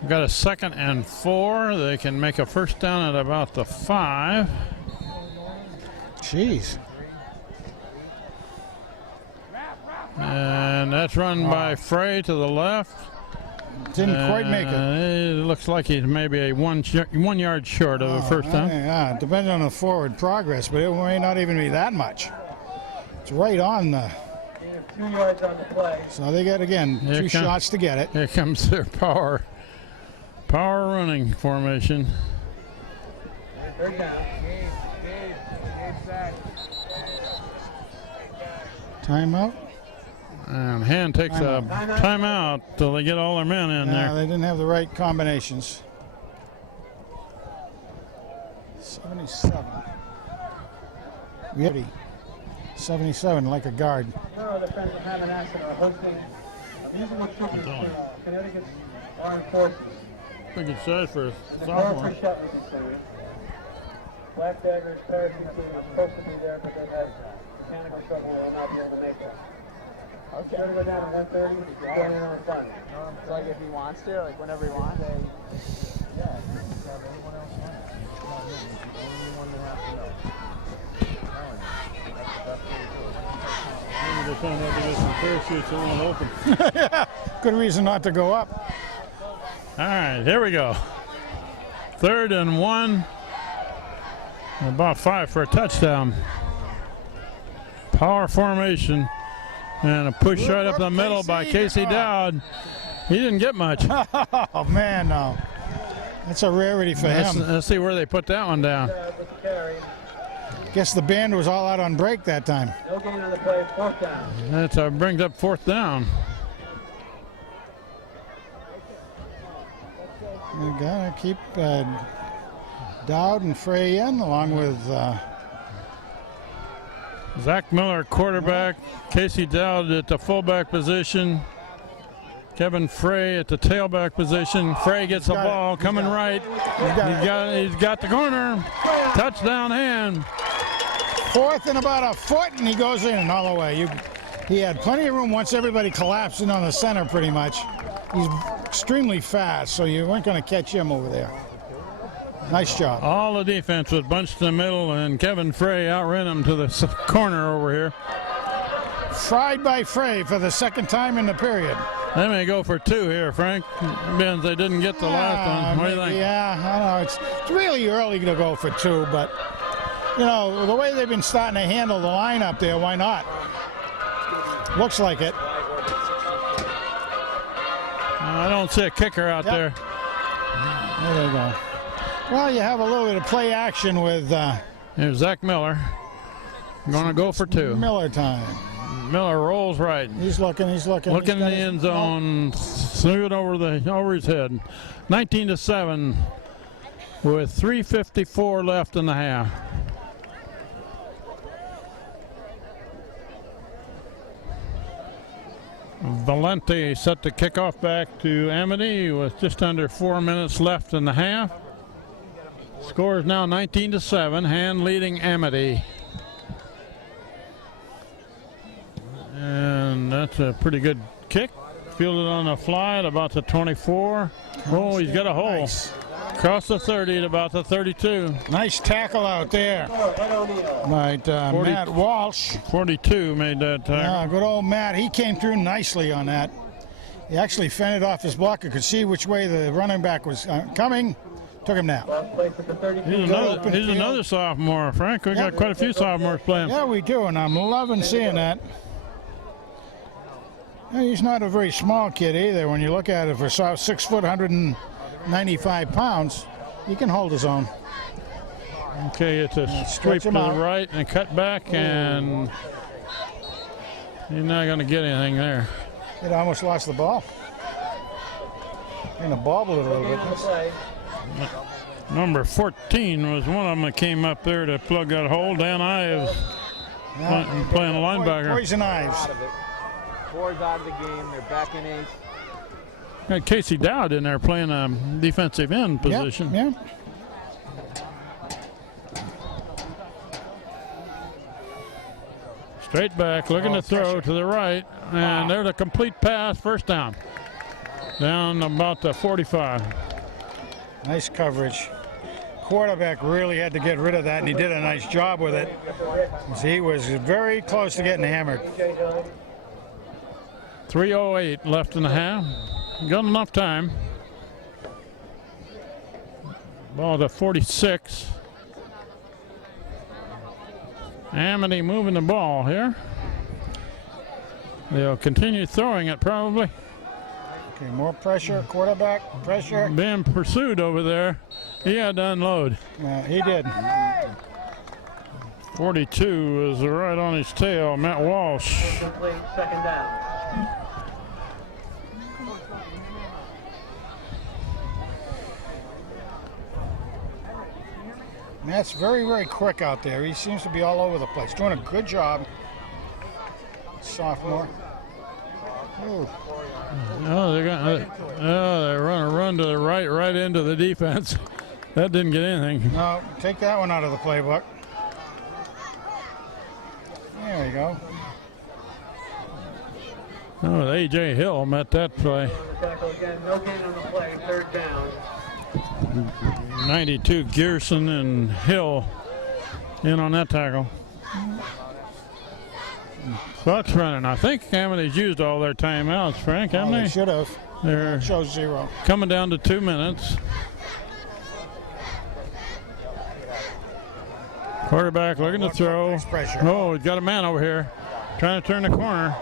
We've got a 2nd and 4. They can make a first down at about the 5. Jeez. And that's run by Frey to the left. Didn't quite make it. It looks like he's maybe a 1 yard short of a first down. Yeah, depends on the forward progress, but it may not even be that much. It's right on the. They have 2 yards on the play. So they get, again, Here 2 come- shots to get it. Here comes their power running formation. Third down. Timeout. And Hand takes a timeout till they get all their men in No, there. they didn't have the right combinations. 77. Ready. 77, like a guard. Now the friends of Hammonasset are hosting a musical tribute to Connecticut's armed forces. Pretty good size for a The sophomore. military shot we can say. Black Daggers, parachute team is supposed to be there, but they've had mechanical trouble. They'll not be able to make it. Okay. We're going to go down at 1:30. Going in on fun. So like if he wants to, like whenever he wants. Maybe they found out to get some parachutes that won't open. Good reason not to go up. All right, here we go. 3rd and 1. About 5 for a touchdown. Power formation. And a push right up the middle by Casey Dowd. He didn't get much. Oh, man, no. That's a rarity for him. Let's see where they put that one down. With the carry. Guess the band was all out on break that time. No gain on the play. 4th down. That brings up 4th down. We gotta keep Dowd and Frey in, along with Zach Miller, quarterback. Casey Dowd at the fullback position. Kevin Frey at the tailback position. Frey gets the ball coming right. He's got the corner. Touchdown hand. 4th and about a foot, and he goes in all the way. He had plenty of room once everybody collapsed in on the center pretty much. He's extremely fast, so you weren't going to catch him over there. Nice job. All the defense was bunched in the middle, and Kevin Frey outran him to the corner over here. Fried by Frey for the 2nd time in the period. They may go for 2 here, Frank. Benz, they didn't get the last one. What do you think? Yeah, I don't know. It's really early to go for 2, but, you know, the way they've been starting to handle the line up there, why not? Looks like it. I don't see a kicker out there. There they go. Well, you have a little bit of play action with Here's Zach Miller. Going to go for 2. Miller time. Miller rolls right. He's looking. Looking in the end zone. Threw it over his head. 19-7 with 3:54 left in the half. Valente set the kickoff back to Amity with just under 4 minutes left in the half. Score is now 19-7, Hand leading Amity. And that's a pretty good kick. Fielded on the fly at about the 24. Oh, he's got a hole. Nice. Across the 30 at about the 32. Nice tackle out there. Right, Matt Walsh. 42 made that tackle. Yeah, good old Matt. He came through nicely on that. He actually fended off his blocker, could see which way the running back was coming. Took him down. He's another sophomore, Frank. We got quite a few sophomores playing. Yeah, we do, and I'm loving seeing that. Yeah, he's not a very small kid either. When you look at it, for 6 foot, 195 pounds, he can hold his own. Okay, it's a sweep to the right and cut back, and he's not going to get anything there. It almost lost the ball. Kind of bobbled it a little bit. Number 14 was one of them that came up there to plug that hole. Dan Ives playing linebacker. Poison Ives. Board's out of the game. They're back in 8. Got Casey Dowd in there playing a defensive end position. Yep. Straight back, looking to throw to the right, and there's a complete pass, 1st down. Down about the 45. Nice coverage. Quarterback really had to get rid of that, and he did a nice job with it. He was very close to getting hammered. 3:08 left in the half. Got enough time. Ball to 46. Amity moving the ball here. They'll continue throwing it probably. Okay, more pressure, quarterback pressure. Being pursued over there. He had to unload. He did. 42 is right on his tail, Matt Walsh. Complete, 2nd down. Matt's very, very quick out there. He seems to be all over the place. Doing a good job sophomore. Ooh. Oh, they're going. Oh, they're running a run to the right into the defense. That didn't get anything. No, take that one out of the playbook. There you go. Oh, A.J. Hill met that play. Tackle again, no gain on the play, third down. 92 Gearson and Hill in on that tackle. Clock's running. I think Amity's used all their timeouts, Frank, haven't They they? should have. They're Shows 0. coming down to 2 minutes. Quarterback looking to throw. Nice pressure. Oh, he's got a man over here trying to turn the corner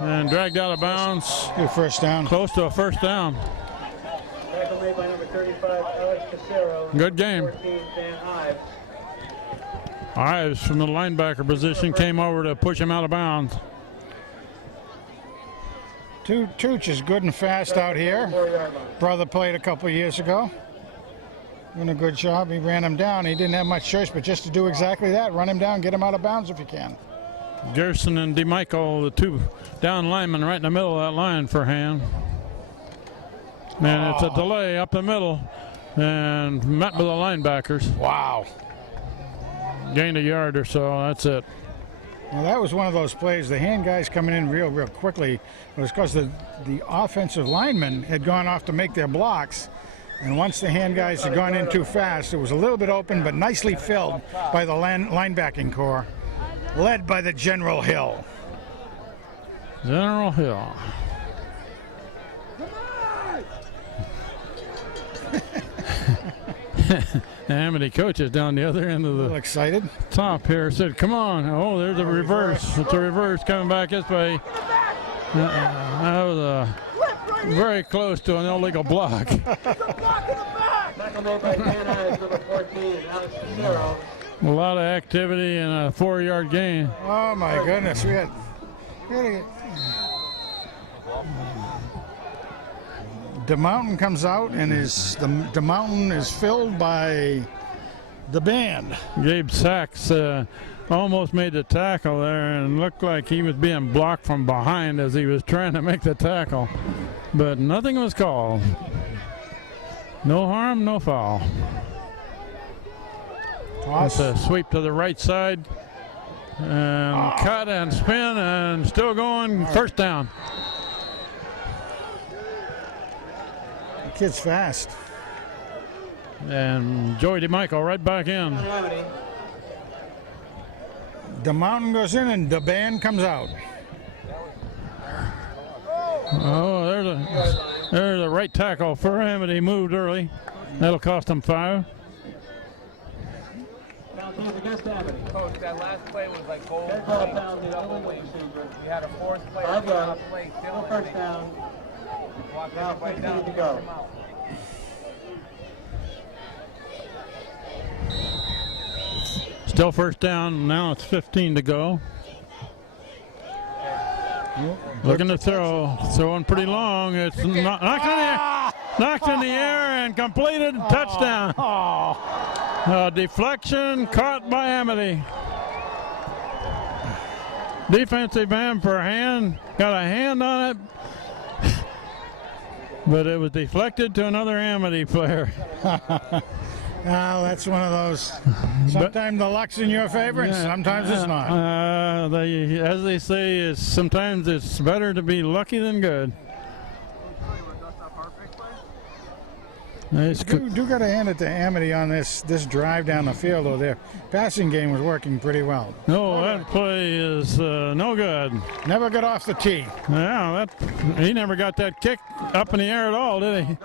and dragged out of bounds. Good first down. Close to a first down. Tackle made by number 35, Alex Casero. Good game. 14, Dan Ives. Ives from the linebacker position came over to push him out of bounds. Tooch is good and fast out here. 4-yard line. Brother played a couple years ago. Doing a good job. He ran him down. He didn't have much choice but just to do exactly that. Run him down, get him out of bounds if you can. Gerson and DeMichael, the two down linemen right in the middle of that line for Hand. And it's a delay up the middle and met with the linebackers. Wow. Gained a yard or so, that's it. Well, that was one of those plays. The Hand guys coming in real quickly. It was because the offensive linemen had gone off to make their blocks. And once the Hand guys had gone in too fast, it was a little bit open, but nicely filled by the linebacking core, led by the General Hill. General Hill. The Amity coaches down the other end of A little the excited. top here said, come on. Oh, there's a reverse. It's a reverse coming back this way. That was very close to an illegal block. Tackle made by Dan Ives, number 14, Alex Casero. A lot of activity and a 4-yard gain. Oh my goodness, we had DeMountain comes out and the mountain is filled by the band. Gabe Sachs almost made the tackle there and looked like he was being blocked from behind as he was trying to make the tackle. But nothing was called. No harm, no foul. Toss. It's a sweep to the right side and cut and spin and still going. First down. The kid's fast. And Joey DeMichael right back in. The mountain goes in and the band comes out. Oh, there's a right tackle for him, and he moved early. That'll cost him 5. Against Amity. Coach, that last play was like gold. Third ball found the other way. We had a fourth play. Five yards. Play Still still first down. Blocked Now everybody 15 down, to pushed go. him out. Still first down. Now it's 15 to go. Looking to throw. Throwing pretty long. It's knocked in the air and completed. Touchdown. Deflection caught by Amity. Defensive end for Hand. Got a hand on it. But it was deflected to another Amity player. Well, that's one of those. Sometimes the luck's in your favor, and sometimes it's not. As they say, sometimes it's better to be lucky than good. Nice. Do got to hand it to Amity on this drive down the field over there. Passing game was working pretty well. No, that play is no good. Never got off the tee. Yeah, he never got that kick up in the air at all, did he?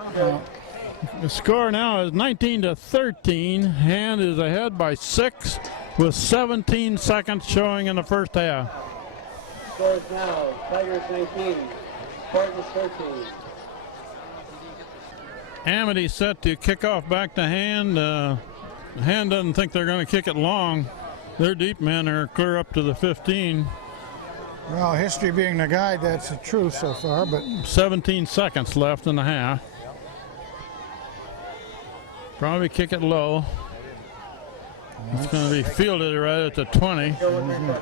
The score now is 19-13. Hand is ahead by 6 with 17 seconds showing in the first half. Scores now, Tigers 19, Spartans 13. Amity set to kick off back to Hand. Hand doesn't think they're going to kick it long. Their deep men are clear up to the 15. Well, history being the guide, that's the truth so far, but 17 seconds left in the half. Probably kick it low. It's going to be fielded right at the 20.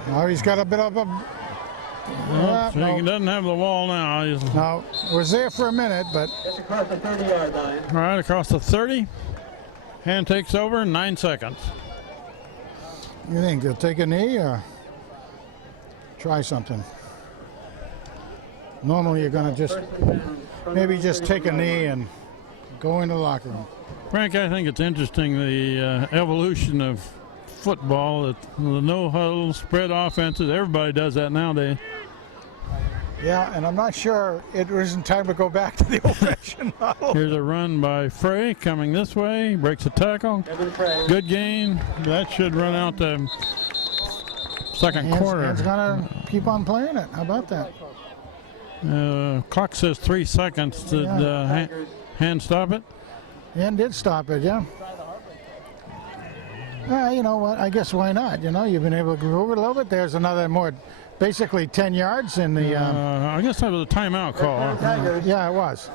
now he's got a bit of Well, he no. doesn't have the ball now. No, was there for a minute, but It's across the 30-yard line. All right, across the 30. Hand takes over, 9 seconds. you think they'll take a knee or try something? Normally you're going to just maybe just take a knee and go into the locker room. Frank, I think it's interesting the evolution of football, the no huddle, spread offenses. Everybody does that nowadays. Yeah, and I'm not sure it isn't time to go back to the old-fashioned model. Here's a run by Frey coming this way, breaks a tackle. Good gain. That should run out the second quarter. Hand's gonna keep on playing it. How about that? Clock says 3 seconds. Did Hand stop it? Hand did stop it, yeah. You know what? I guess why not? You know, you've been able to move it a little bit. There's another basically 10 yards in the. I guess that was a timeout call. Yeah, it was.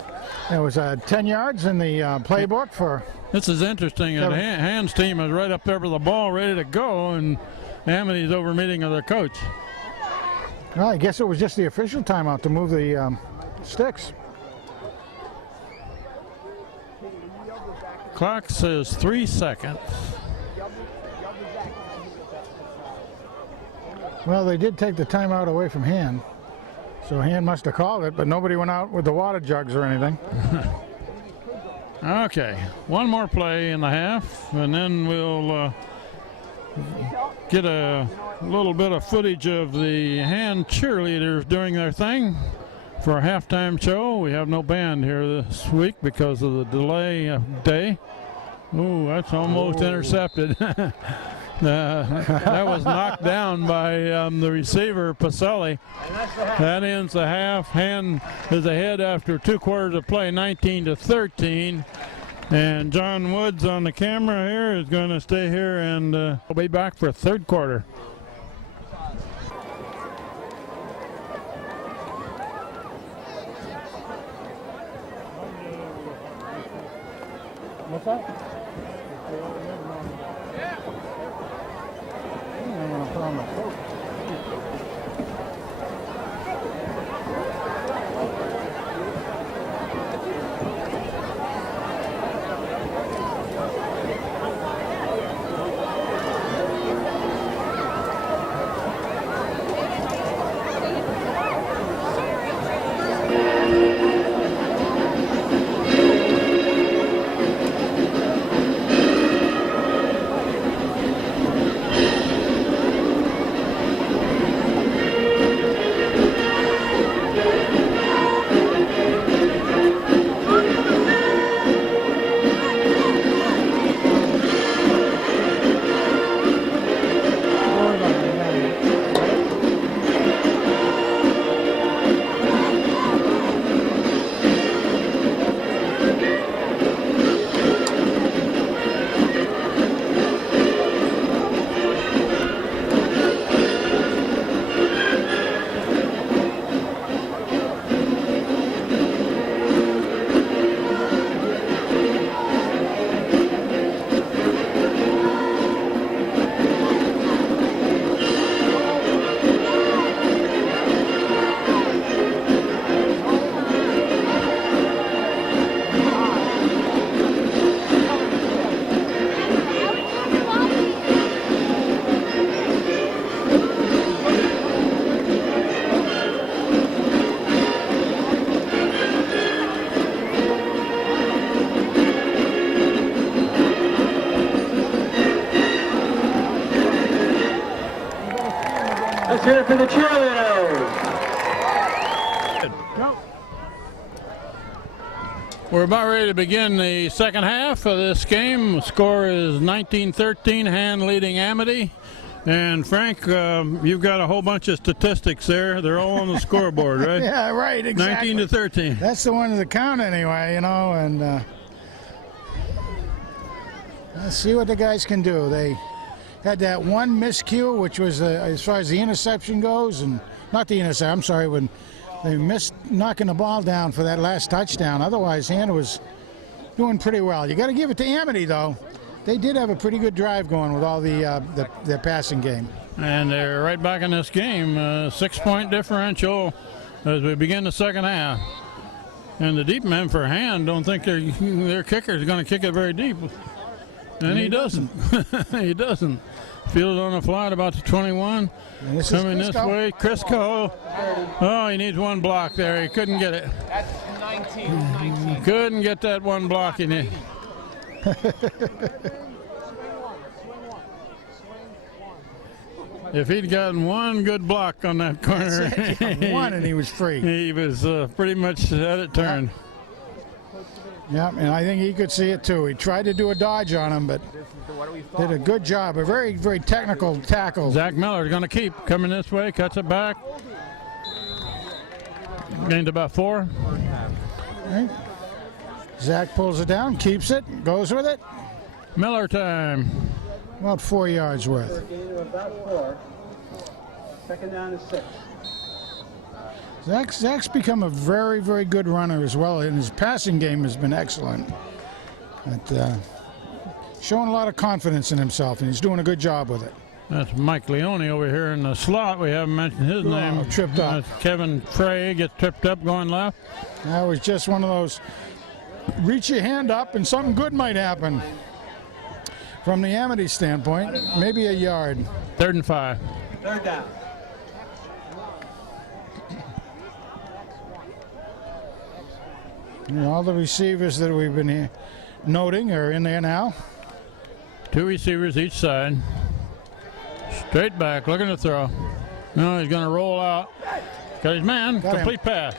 It was 10 yards in the playbook for. This is interesting. The Hand's team is right up there with the ball, ready to go, and Amity's over meeting of their coach. Well, I guess it was just the official timeout to move the sticks. Clock says 3 seconds. Well, they did take the timeout away from Hand, so Hand must have called it, but nobody went out with the water jugs or anything. Okay, one more play in the half, and then we'll get a little bit of footage of the Hand cheerleaders doing their thing for a halftime show. We have no band here this week because of the delay of day. Ooh, that's almost intercepted. That was knocked down by the receiver, Pacelli. That ends the half. Hand is ahead after 2 quarters of play, 19-13. And John Woods on the camera here is going to stay here, and we'll be back for 3rd quarter. What's that? I'm going to put on my coat. Let's hear it for the cheerleaders. We're about ready to begin the second half of this game. The score is 19-13, Hand leading Amity. And Frank, you've got a whole bunch of statistics there. They're all on the scoreboard, right? Yeah, right, exactly. 19-13. That's the one to count anyway, you know, and let's see what the guys can do. They had that one miscue, which was as far as the interception goes, and not the interception, I'm sorry, when they missed knocking the ball down for that last touchdown. Otherwise, Hand was doing pretty well. You got to give it to Amity, though. They did have a pretty good drive going with all their passing game. And they're right back in this game. 6-point differential as we begin the second half. And the deep men for Hand don't think their kicker is going to kick it very deep. And he doesn't. He doesn't. Fielded on the fly at about the 21. Coming this way, Crisco. Oh, he needs one block there. He couldn't get it. That's 19. Couldn't get that one block in it. If he'd gotten one good block on that corner, one and he was free. He was pretty much had it turned. Yeah, and I think he could see it too. He tried to do a dodge on him, but did a good job. A very, very technical tackle. Zach Miller is going to keep coming this way, cuts it back. Gained about 4. Right. Zach pulls it down, keeps it, goes with it. Miller time. About 4 yards worth. For a gain of about 4. Second down is 6. Zach's become a very, very good runner as well, and his passing game has been excellent. But, showing a lot of confidence in himself, and he's doing a good job with it. That's Mike Leone over here in the slot. We haven't mentioned his name. Tripped up. Kevin Frey gets tripped up going left. That was just one of those, reach your hand up and something good might happen. From the Amity standpoint, maybe a yard. 3rd and 5. Third down. And all the receivers that we've been here noting are in there now. 2 receivers each side. Straight back, looking to throw. No, he's going to roll out. Got his man. Got complete pass.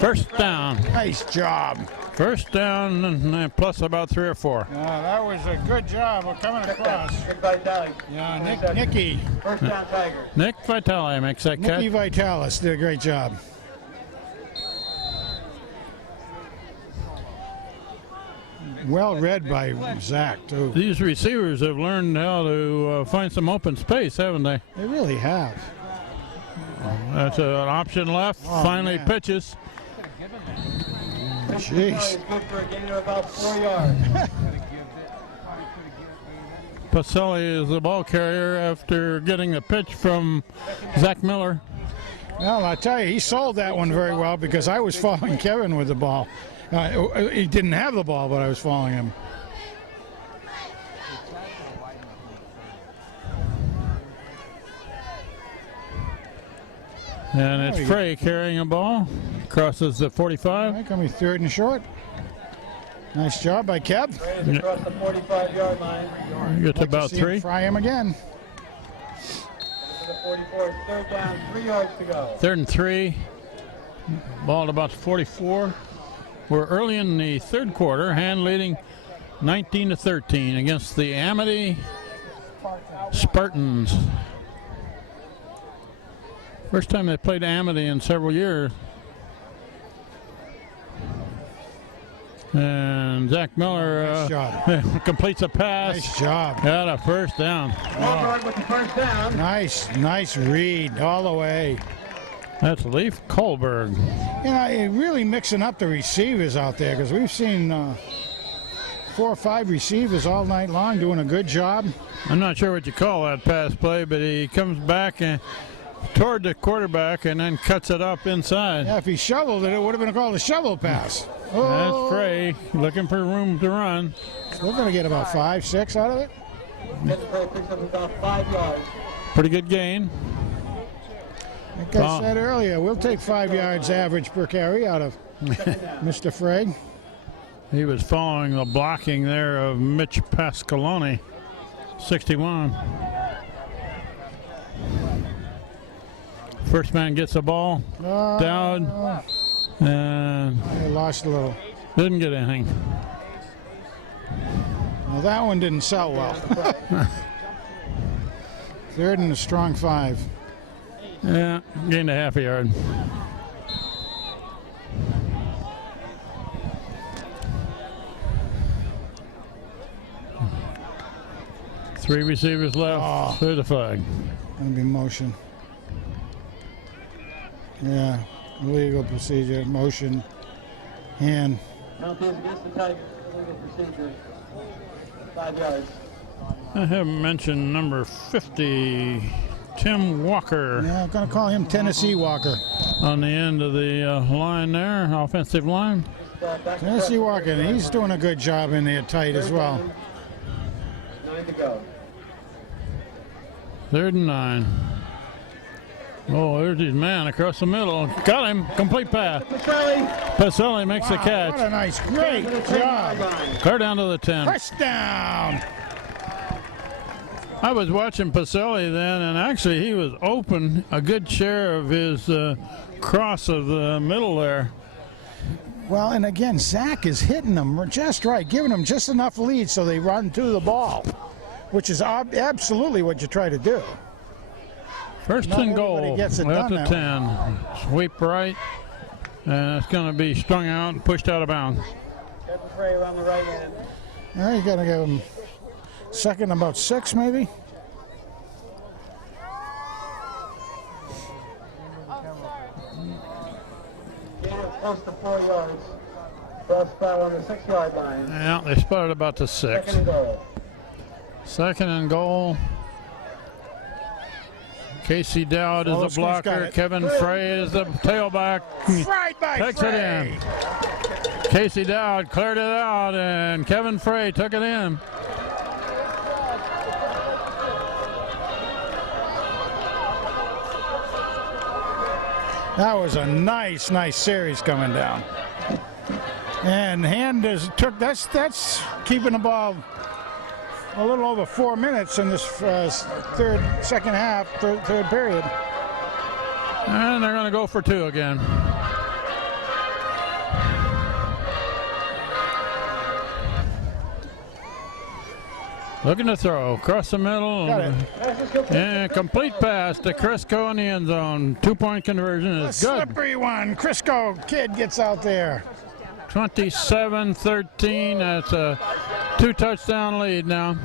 First down. Nice job. First down and plus about 3 or 4. That was a good job of coming across. Nick Vitale. Yeah, Nicky. First down, Tigers. Nick Vitale makes that catch. Nicky Vitalis did a great job. Well read by Zach, too. These receivers have learned how to find some open space, haven't they? They really have. That's an option left. Oh, Finally man. pitches. Jeez. Is good for a gain of about 4 yards. Pacelli is the ball carrier after getting a pitch from Zach Miller. Well, I tell you, he sold that one very well because I was following Kevin with the ball. He didn't have the ball, but I was following him. And it's Frey carrying a ball. Crosses the 45. Right, coming 3rd and short. Nice job by Kev. Rays across the 45-yard line. Gets about See him 3. fry him again. To the 44. Third down, 3 yards to go. 3rd and 3. Ball at about 44. We're early in the 3rd quarter. Hand leading 19-13 against the Amity Spartans. First time they played Amity in several years. And Zach Miller Nice job. completes a pass. Nice job. Got a first down. Yard with the first down. Nice read all the way. That's Leif Kohlberg. You know, really mixing up the receivers out there because we've seen 4 or 5 receivers all night long doing a good job. I'm not sure what you call that pass play, but he comes back and toward the quarterback and then cuts it up inside. Yeah, if he shoveled it, it would have been called a shovel pass. That's Frey looking for room to run. We're going to get about 5, 6 out of it. Pittsburgh picks up about 5 yards. Pretty good gain. Like I said earlier, we'll take 5 yards average per carry out of Mr. Frey. He was following the blocking there of Mitch Pasqualoni, 61. First man gets the ball, down, and They lost a little. didn't get anything. Well, that one didn't sell well. 3rd and a strong 5. Yeah, gained a half a yard. Three receivers left. Clear the flag. Gonna be motion. Yeah, illegal procedure, motion, hand. Penalty is against the Tigers. Illegal procedure. 5 yards. I haven't mentioned number 50, Tim Walker, Yeah, I'm going to call him Tennessee Walker. on the end of the line there, offensive line. Tennessee Walker, and he's doing a good job in there tight as well. 9 to go. 3rd and 9. Oh, there's his man across the middle. Got him. Complete pass. Pacelli makes the Wow, catch. what a nice, great job. Clear down to the 10. First down. I was watching Pacelli then, and actually he was open a good share of his cross of the middle there. Well, and again, Zach is hitting them just right, giving them just enough lead so they run to the ball, which is absolutely what you try to do. First Not and everybody goal gets it at done the that 10. Sweep right, and it's going to be strung out and pushed out of bounds. Kevin Frey around the right end. Now you got to give him second about 6 maybe. Close to 4 yards. First foul on the 6-yard line. Yeah, they spotted about the 6. Second and goal. Second and goal. Casey Dowd is Olson's the got blocker. it. Kevin Frey is the tailback. Right by Takes Frey. it in. Casey Dowd cleared it out, and Kevin Frey took it in. That was a nice series coming down. And Hand that's keeping the ball a little over 4 minutes in this second half, third period. And they're going to go for 2 again. Looking to throw across the middle. Got it. And complete pass to Crisco in the end zone. 2-point conversion A is good. slippery one. Crisco kid gets out there. 27-13. That's a 2-touchdown lead now.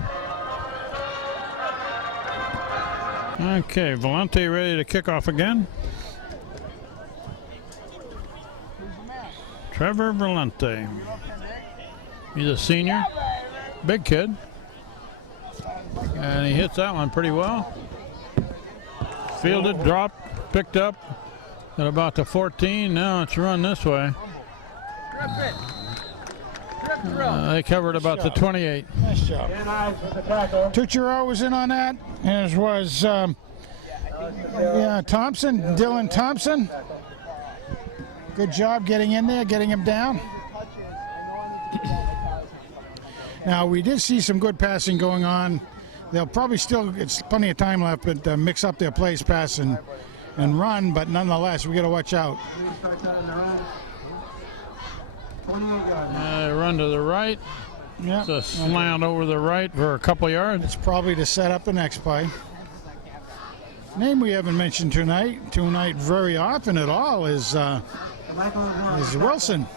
Okay, Valente ready to kick off again. Trevor Valente. He's a senior. Big kid. And he hits that one pretty well. Fielded, dropped, picked up at about the 14. Now it's run this way. They covered about the 28. Nice job. Tuchero was in on that, as was Thompson, Dylan Thompson. Good job getting in there, getting him down. Now, we did see some good passing going on. They'll probably still, it's plenty of time left, but mix up their plays, pass, and run. But nonetheless, we got to watch out. Run to the right. Yeah, It's a slant over the right for a couple yards. it's probably to set up the next play. Name we haven't mentioned tonight very often at all is Wilson.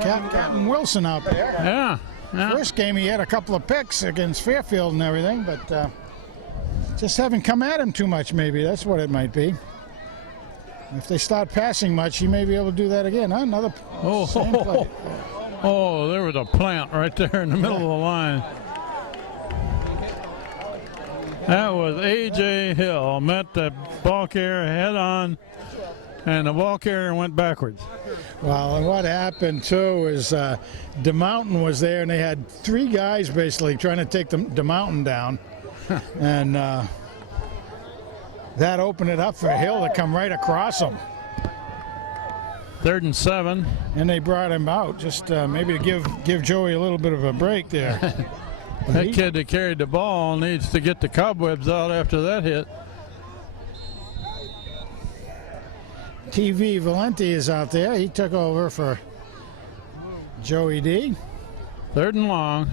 Captain Wilson out there. Yeah. First game he had a couple of picks against Fairfield and everything, but just haven't come at him too much maybe. That's what it might be. If they start passing much, he may be able to do that again. Huh? Another same play. Oh, there was a plant right there in the middle of the line. That was A.J. Hill. Met the ball carrier head on, and the ball carrier went backwards. Well, and what happened too is DeMountain was there, and they had 3 guys basically trying to take DeMountain down, and that opened it up for Hill to come right across him. 3rd and 7. And they brought him out just maybe to give Joey a little bit of a break there. That kid that carried the ball needs to get the cobwebs out after that hit. TV Valente is out there. He took over for Joey D. 3rd and long.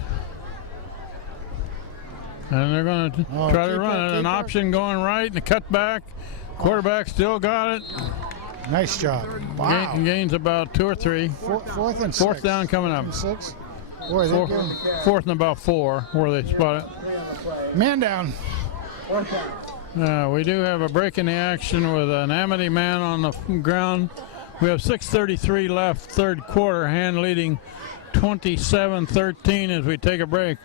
And they're going to try to run it. An option going right and a cutback. Quarterback still got it. Nice job. Wow. Gains about 2 or 3. Fourth and 6. Fourth down coming up. 6. Boy, Fourth and about 4 where they spot it. Man down. We do have a break in the action with an Amity man on the ground. We have 6:33 left, third quarter. Hand leading 27-13 as we take a break.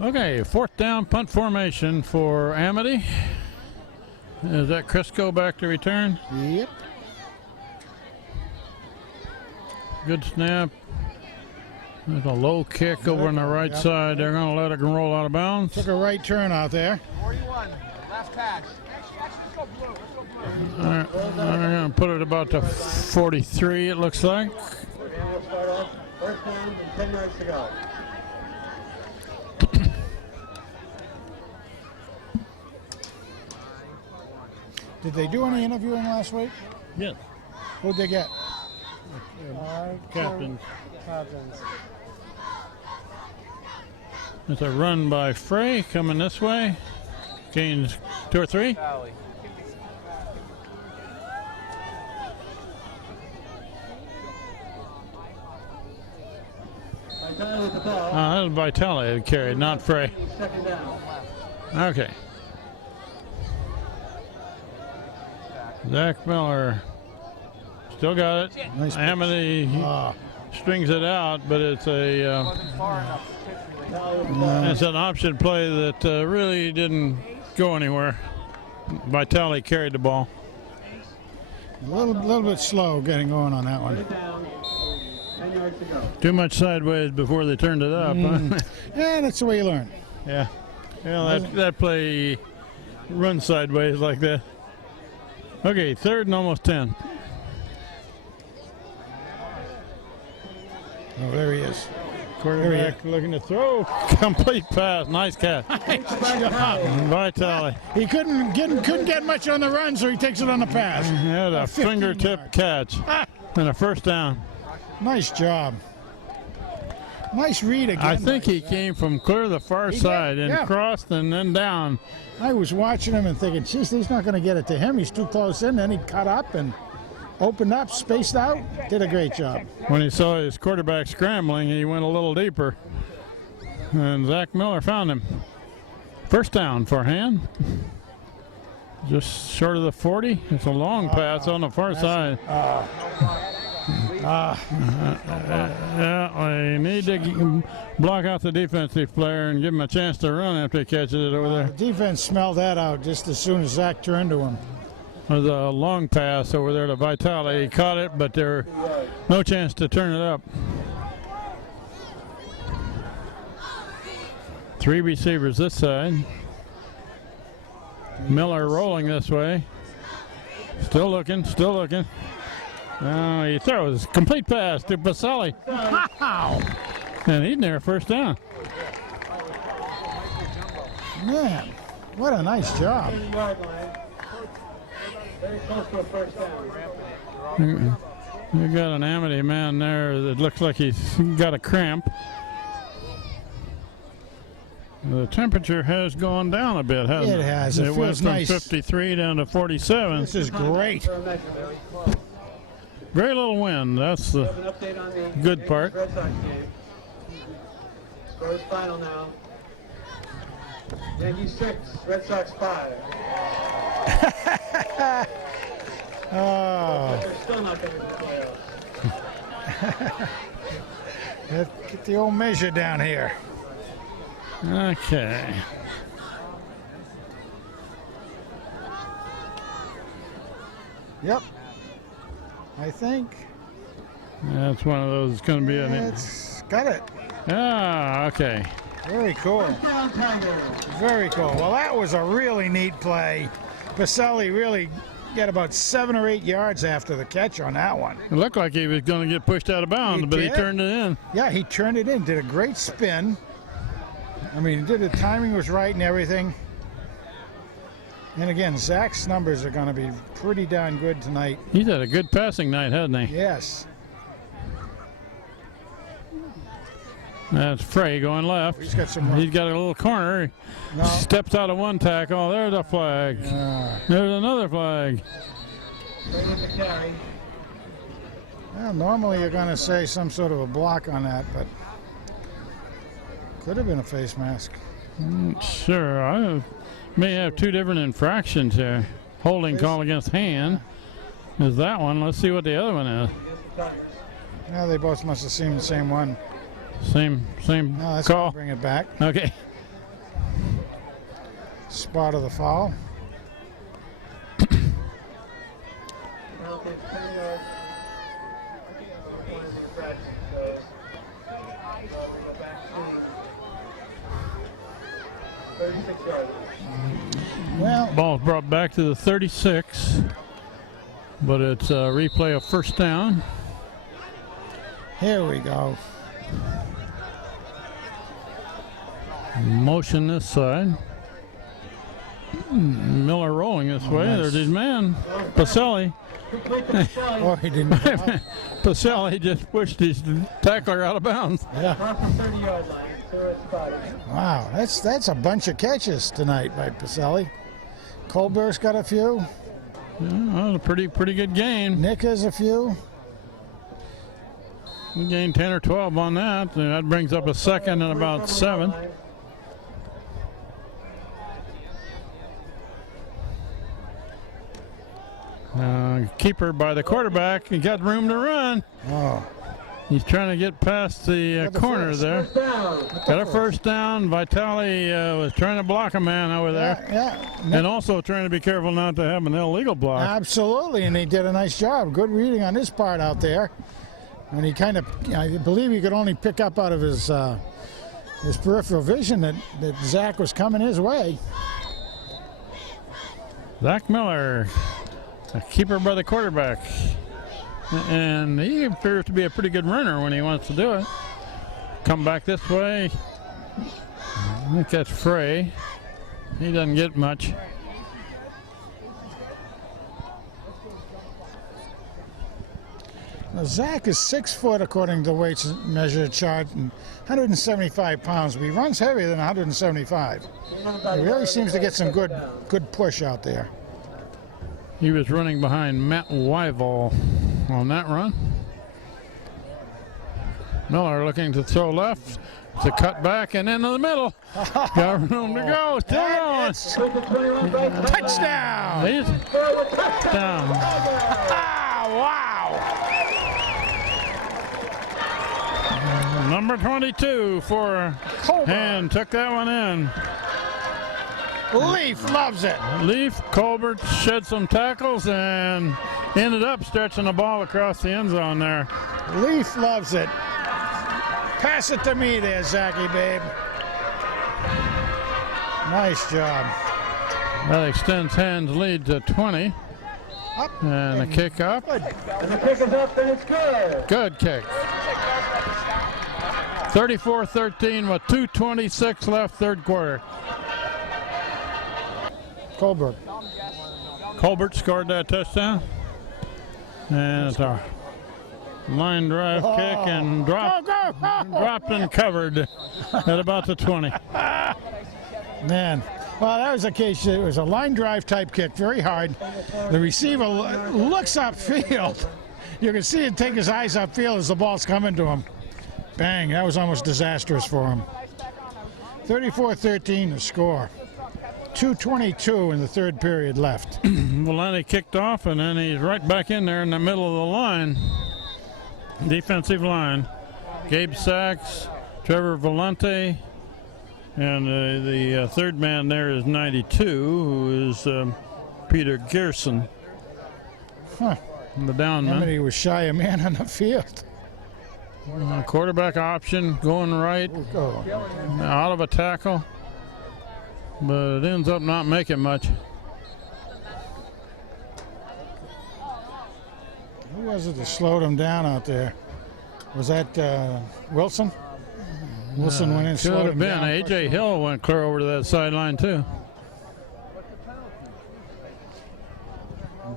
Okay, fourth down punt formation for Amity. Is that Crisco back to return? Yep. Good snap. There's a low kick over on the right Yep. side. They're going to let it roll out of bounds. Took a right turn out there. 41. Last pass. Actually, let's go blue. Let's go blue. All right, they're going to put it about to 43, it looks like. And we'll start off. First down and 10 yards to go. Did they do any interviewing last week? Yes. Who'd they get? Captains. Captains. It's a run by Frey coming this way. Gains 2 or 3. Valley. With the ball. That was Vitale that carried, not Frey. Second down. Okay. Zach Miller still got it. Nice pitch. Amity Ah, strings it out, but it's a Wasn't far enough to pitch really. it's an option play that really didn't go anywhere. Vitale carried the ball. a little bit slow getting going on that one. Third down. 10 yards to go. Too much sideways before they turned it up. Huh? Yeah, that's the way you learn. Yeah. Yeah, that play runs sideways like that. Okay, third and almost 10. Oh, there he is. Quarterback looking to throw. Complete pass. Nice catch. Vitale. He couldn't get much on the run, so he takes it on the pass. He had a 15 fingertip yards. catch and a first down. Nice job. Nice read again. I think by he Zach. came from clear the far He did, side and yeah. crossed and then down. I was watching him and thinking, geez, he's not going to get it to him. He's too close in. Then he cut up and opened up, spaced out. Did a great job. When he saw his quarterback scrambling, he went a little deeper. And Zach Miller found him. First down for Han. Just short of the 40. It's a long pass on the far side. Yeah, we need to block out the defensive player and give him a chance to run after he catches it over The there. defense smelled that out just as soon as Zach turned to him. There's a long pass over there to Vitale. He caught it, but there no chance to turn it up. 3 receivers this side. Miller rolling this way. Still looking, still looking. He throws. Complete pass to Baselli. Wow! And he's near first down. Man, what a nice job. 30-yard line. Very close to a first down. You got an Amity man there that looks like he's got a cramp. The temperature has gone down a bit, hasn't it? It has. It It went feels from nice. 53 down to 47. This is great. For a measurement. Very little wind. That's the An update on the Good part. Red Sox game. Score is final now. Yankees 6, Red Sox 5. Oh, They're still not going to the playoffs. get the old measure down here. okay. Yep. I think That's one of those. It's going to be an. it's got it. Okay. Very cool. Down Tiger. Very cool. Well, that was a really neat play. Baselli really got about 7 or 8 yards after the catch on that one. It looked like he was going to get pushed out of bounds, He but he did. turned it in. Yeah, he turned it in, did a great spin. I mean, the timing was right and everything. And again, Zach's numbers are going to be pretty darn good tonight. He's had a good passing night, hasn't he? Yes. That's Frey going left. He's got some. He's got a little corner. He No. steps out of one tackle. There's a flag. There's another flag. Bring it to carry. Well, normally you're going to say some sort of a block on that, but could have been a face mask. Sure, I may have 2 different infractions here. Holding call against hand is that one. Let's see what the other one is. Yeah, they both must have seen the same one. Same No, that's call. Bring it back. Okay. spot of the foul. Penalty is 10 yards. Point of infraction, so we go back to 36 yards. Well, Ball's brought back to the 36, but it's a replay of first down. here we go. Motion this side. Miller rolling this way. nice. There's his man, Pacelli. Complete to Pacelli. Oh, he didn't. Pacelli just pushed his tackler out of bounds. Yeah. Off the 30-yard line. So it's spotted. Wow, that's a bunch of catches tonight by Pacelli. Colbert's got a few. Yeah, that was a pretty good game. Nick has a few. We gained 10 or 12 on that. And that brings up a second and about 7. Keeper by the quarterback. He got room to run. Oh, He's trying to get past the corner first. there. First down. Got a first down. Vitale was trying to block a man over there. yeah. And also trying to be careful not to have an illegal block. Absolutely, and he did a nice job. Good reading on his part out there. And he kind of, I believe he could only pick up out of his peripheral vision that Zach was coming his way. Zach Miller, a keeper by the quarterback. And he appears to be a pretty good runner when he wants to do it. Come back this way. I think that's Frey. He doesn't get much. Now, Zach is 6 foot according to the weights measure chart and 175 pounds, but he runs heavier than 175. He really seems to get some good push out there. He was running behind Matt Wyval on that run. Miller looking to throw left. It's a cut back and into the middle. Got room to go. Still going. Touchdown! He's down. Wow! Number 22 for Hand took that one in. Leaf loves it. Leaf, Colbert shed some tackles and ended up stretching the ball across the end zone there. Leaf loves it. Pass it to me there, Zachy, babe. Nice job. That extends Hand's lead to 20. Up And a kick up. Good. And the kick is up, and it's good. Good kick. 34-13 with 2:26 left, third quarter. Colbert. Colbert scored that touchdown. And it's a line drive kick and dropped and covered at about the 20. Man, well, that was a case. It was a line drive type kick, very hard. The receiver looks upfield. You can see him take his eyes upfield as the ball's coming to him. Bang, that was almost disastrous for him. 34-13 the score. 2:22 in the third period left. Valenti kicked off, and then he's right back in there in the middle of the line. Defensive line. Gabe Sachs, Trevor Valenti, and the third man there is 92, who is Peter Gerson. Huh. The down man. Amity was shy a man on the field. Quarterback option going right, Oh, out of a tackle, but it ends up not making much. who was it that slowed him down out there? Was that Wilson? Wilson went in and Could slowed have him been. down. A.J. Hill went clear over to that sideline, too.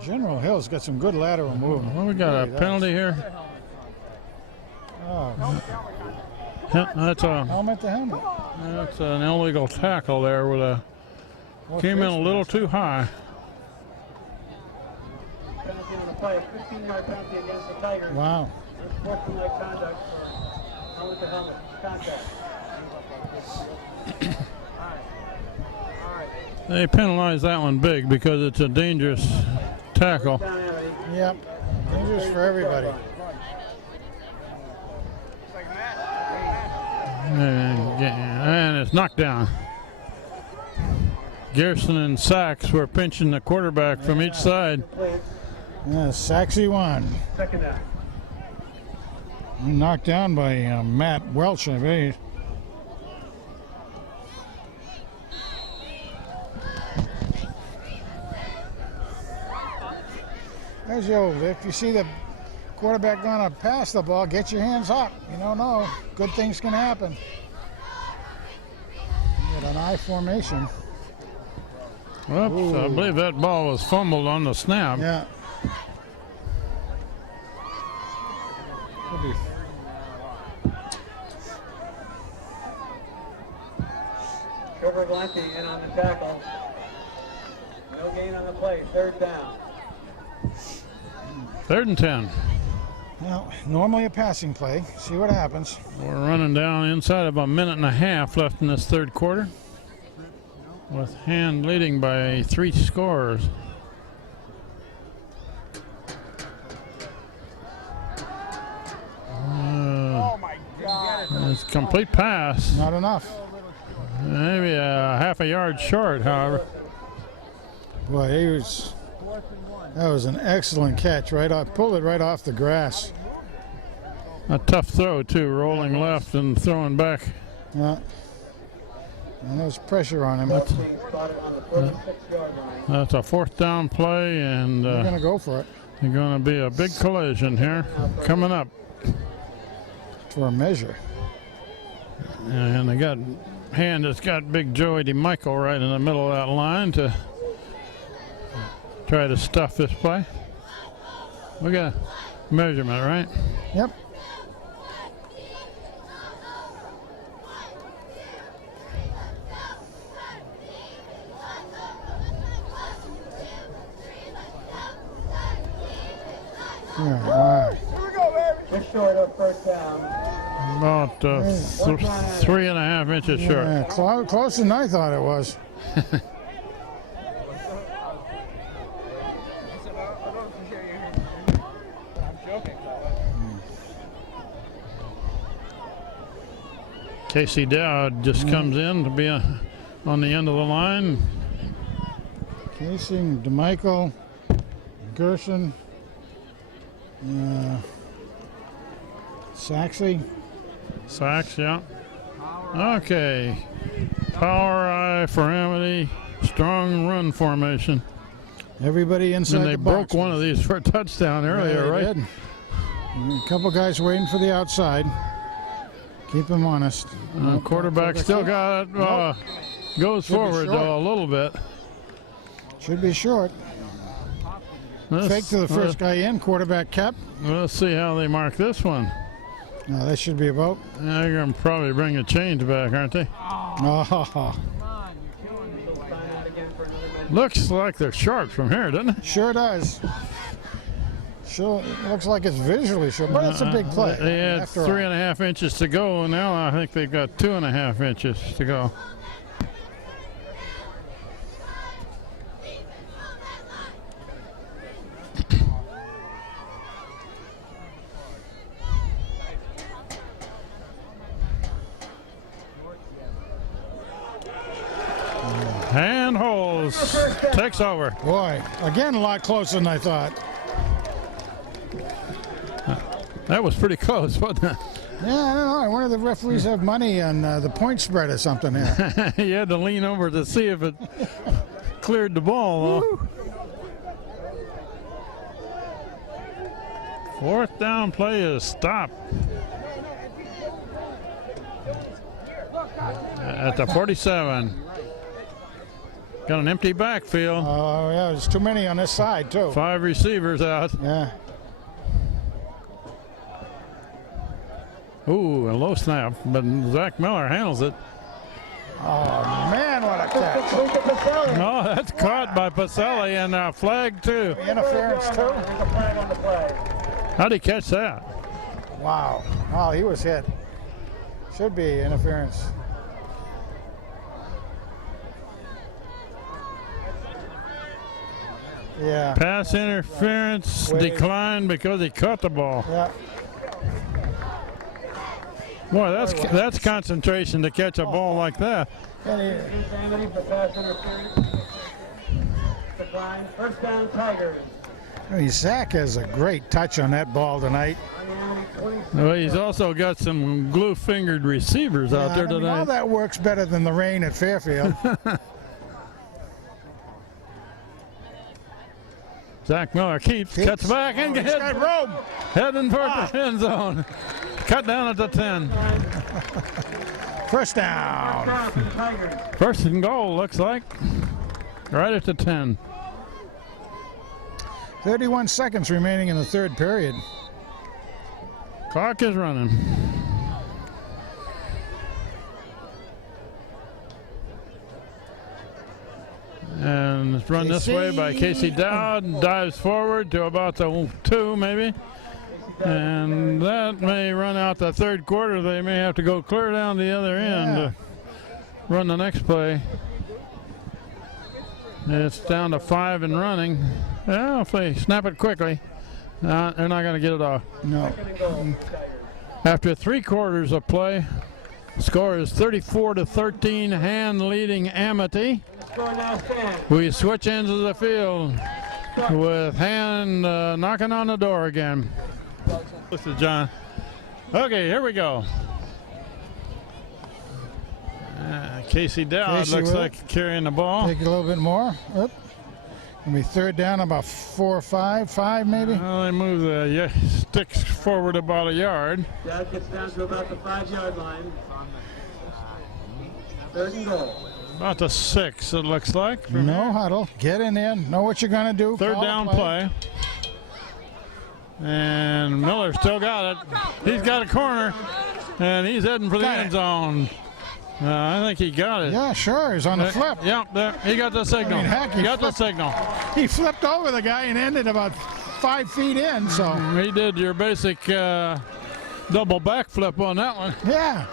General Hill's got some good lateral movement. Well, we got a Really does. penalty here. Oh, That's helmet to helmet. that's an illegal tackle there with a came in a little too high. Penalty on the play, a 15-yard penalty against the Tigers. Wow. Unsportsmanlike conduct for helmet-to-helmet contact. They penalized that one big because it's a dangerous tackle. Down Amity. Yep. Dangerous for everybody. And it's knocked down. Gerson and Sachs were pinching the quarterback from each side. Yeah, Saxey won. Second down. Knocked down by Matt Welch, I believe. There's the old, if you see the quarterback going to pass the ball, get your hands up. You don't know. Good things can happen. You got an I formation. Oops, I believe that ball was fumbled on the snap. Yeah. Could be. Trevor Valenti in on the tackle. No gain on the play. Third down. 3rd and 10. Well, normally a passing play. See what happens. We're running down inside of a minute and a half left in this 3rd quarter, with Hand leading by 3 scores. Oh my God. It's a complete pass. Not enough. Maybe a half a yard short, however. Boy, that was an excellent catch. Right off, pulled it right off the grass. A tough throw, too, rolling left and throwing back. Yeah. And there's pressure on him. Being spotted on the 46-yard line. That's a 4th down play, and We're going to go for it. there's going to be a big collision here coming up. For a measure. And they got Hand has got big Joey DeMichael right in the middle of that line to try to stuff this play. We got a measurement, right? Yep. All right. Here we go, baby. Just short of first down. About 3.5 inches short. Yeah, closer than I thought it was. Casey Dowd just comes in to be on the end of the line. Casey, DeMichael, Gerson, Saxey. Sachs, yeah. Okay. Power I for Amity. Strong run formation. Everybody inside And they the broke box. one of these for a touchdown earlier, they right? did. A couple guys waiting for the outside. Keep them honest. Quarterback still got it. Goes Should be forward, short. though, a little bit. Should be short. Let's- Fake to the first guy in. Quarterback kept. Let's see how they mark this one. No, that should be about. They're going to probably bring a change back, aren't they? Oh, Looks like they're short from here, doesn't it? sure does. Sure, it looks like it's visually short, but it's a big play. They had After all. 3.5 inches to go, and now I think they've got 2.5 inches to go. Hand holds, takes over. Boy, again, a lot closer than I thought. That was pretty close, wasn't it? Yeah, I don't know. I wonder if the referees have money on the point spread or something here. You had to lean over to see if it cleared the ball. Though. 4th down play is stopped at the 47. Got an empty backfield. Oh, yeah, there's too many on this side, too. 5 receivers out. Yeah. Ooh, a low snap, but Zach Miller handles it. Oh, man, what a catch. No, that's caught by Pacelli and a flag, too. Interference, too. There's a flag on the play. How'd he catch that? Wow. Oh, he was hit. Should be interference. Yeah. Pass interference declined because he caught the ball. Yeah. Boy, that's concentration to catch a ball like that. And he, Amity for pass interference. sign. First down, Tigers. I mean, Zach has a great touch on that ball tonight. Well, he's also got some glue-fingered receivers out there I mean, tonight. all that works better than the rain at Fairfield. Zach Miller cuts back and He's got room. heading for the end zone. Cut down at the 10. First down. First and goal, looks like. Right at the 10. 31 seconds remaining in the third period. Clock is running. And it's run this way by Casey Dowd. Dives forward to about the 2 maybe. And that may run out the third quarter. They may have to go clear down the other end to run the next play. It's down to 5 and running. Well, if they snap it quickly, they're not going to get it off. No. After 3 quarters of play, score is 34-13, Hand leading Amity. We switch ends of the field with Hand knocking on the door again. This is John. Okay, here we go. Casey Dowd looks like carrying the ball. Take a little bit more. Up. Gonna be third down, about 4 or 5 maybe. Well, they move the sticks forward about a yard. Dowd gets down to about the 5-yard line. Third and goal. About the 6, it looks like. No huddle. Get in there. Know what you're gonna do. Third Call down play. And Miller still got it. He's got a corner, and he's heading for the end zone. I think he got it. Yeah, sure. He's on the flip. Yep, there. He got the signal. I mean, heck, he got the signal. He flipped over the guy and ended about 5 feet in. So he did your basic double backflip on that one. Yeah.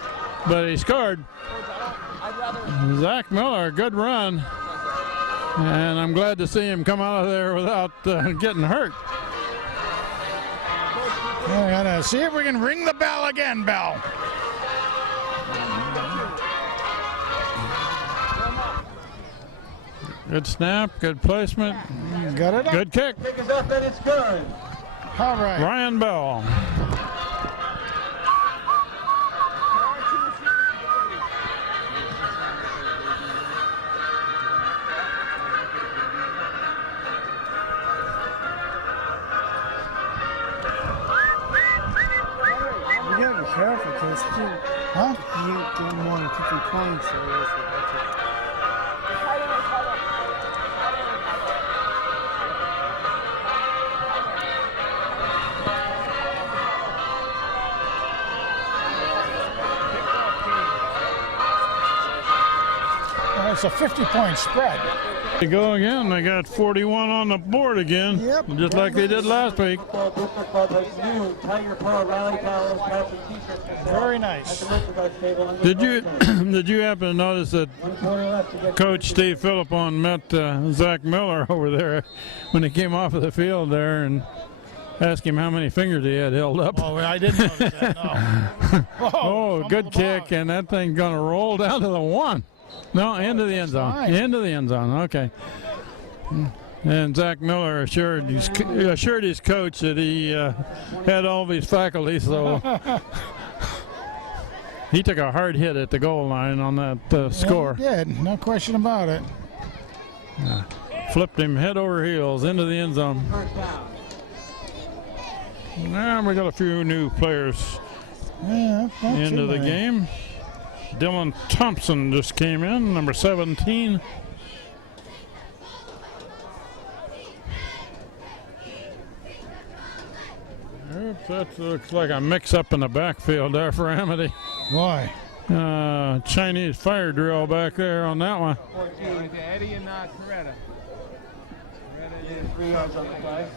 But he scored. Zach Miller, good run. And I'm glad to see him come out of there without getting hurt. We gotta see if we can ring the bell again, Bell. Good snap, good placement. Got it up. Good kick. Kick is up and it's good. All right. Ryan Bell. You gotta be careful because you get more than 50 points. So It's a 50-point spread. They go again. They got 41 on the board again. Yep. Just like they did last week. Very nice. Did you happen to notice that Coach Steve Philippon met Zach Miller over there when he came off of the field there and asked him how many fingers he had held up? Oh, I didn't notice that. No. Oh, good kick, and that thing's gonna roll down to the 1. No, into the end zone. Fine. Into the end zone. Okay. And Zach Miller assured his coach that he had all these faculties, so he took a hard hit at the goal line on that score. He did. No question about it. Flipped him head over heels into the end zone. Now we got a few new players Yeah, not into too the bad. game. Dylan Thompson just came in, number 17. Oops, that looks like a mix-up in the backfield there for Amity. Why? Chinese fire drill back there on that one. Eddie and Coretta. 3 yards on the play.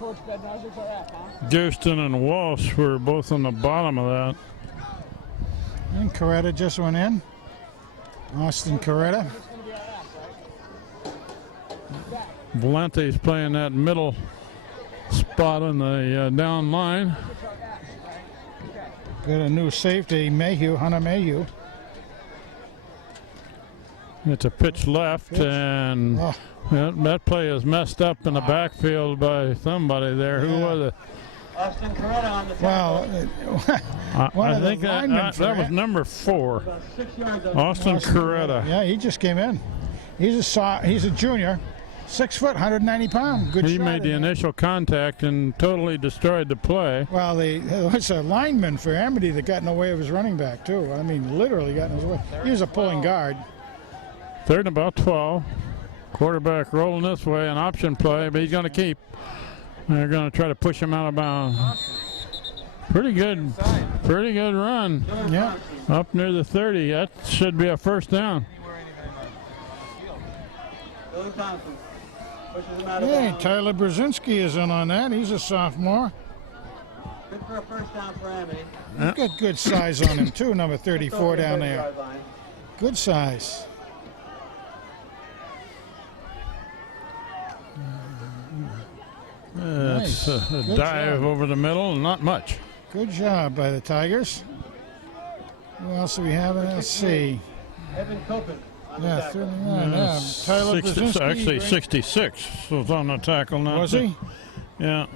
Coach Bednazar's are at, huh? Houston and Walsh were both on the bottom of that. And Coretta just went in. Austin Coretta. Valente's playing that middle spot on the down line. Got a new safety, Mayhew, Hunter Mayhew. It's a pitch left, and Oh. that play is messed up in the backfield by somebody there. Who was it? Austin Coretta on the Well, one I of the think that linemen for was number 4, About 6 yards up. Austin Coretta. yeah, he just came in. He's a junior, 6 foot, 190 pounds. Good He shot made the in there. initial contact and totally destroyed the play. Well, there was a lineman for Amity that got in the way of his running back, too. I mean, literally got in his way. He was a pulling guard. 3rd and about 12. Quarterback rolling this way, an option play, but he's going to keep. They're going to try to push him out of bounds. Pretty good run. Yeah. Up near the 30. That should be a first down. Billy Thompson pushes him out of Hey, bounds. Tyler Brzezinski is in on that. He's a sophomore. Good for a first down for Amity. He's got good size on him, too, number 34 down there. 30-yard line. Good size. It's a Good dive job. over the middle, not much. Good job by the Tigers. Who else do we have? Let's see. Evan Copen on the Yeah, tackle. 39. Yeah. Tyler Brzezinski. Actually 66 was on the tackle now. Was he? Yeah.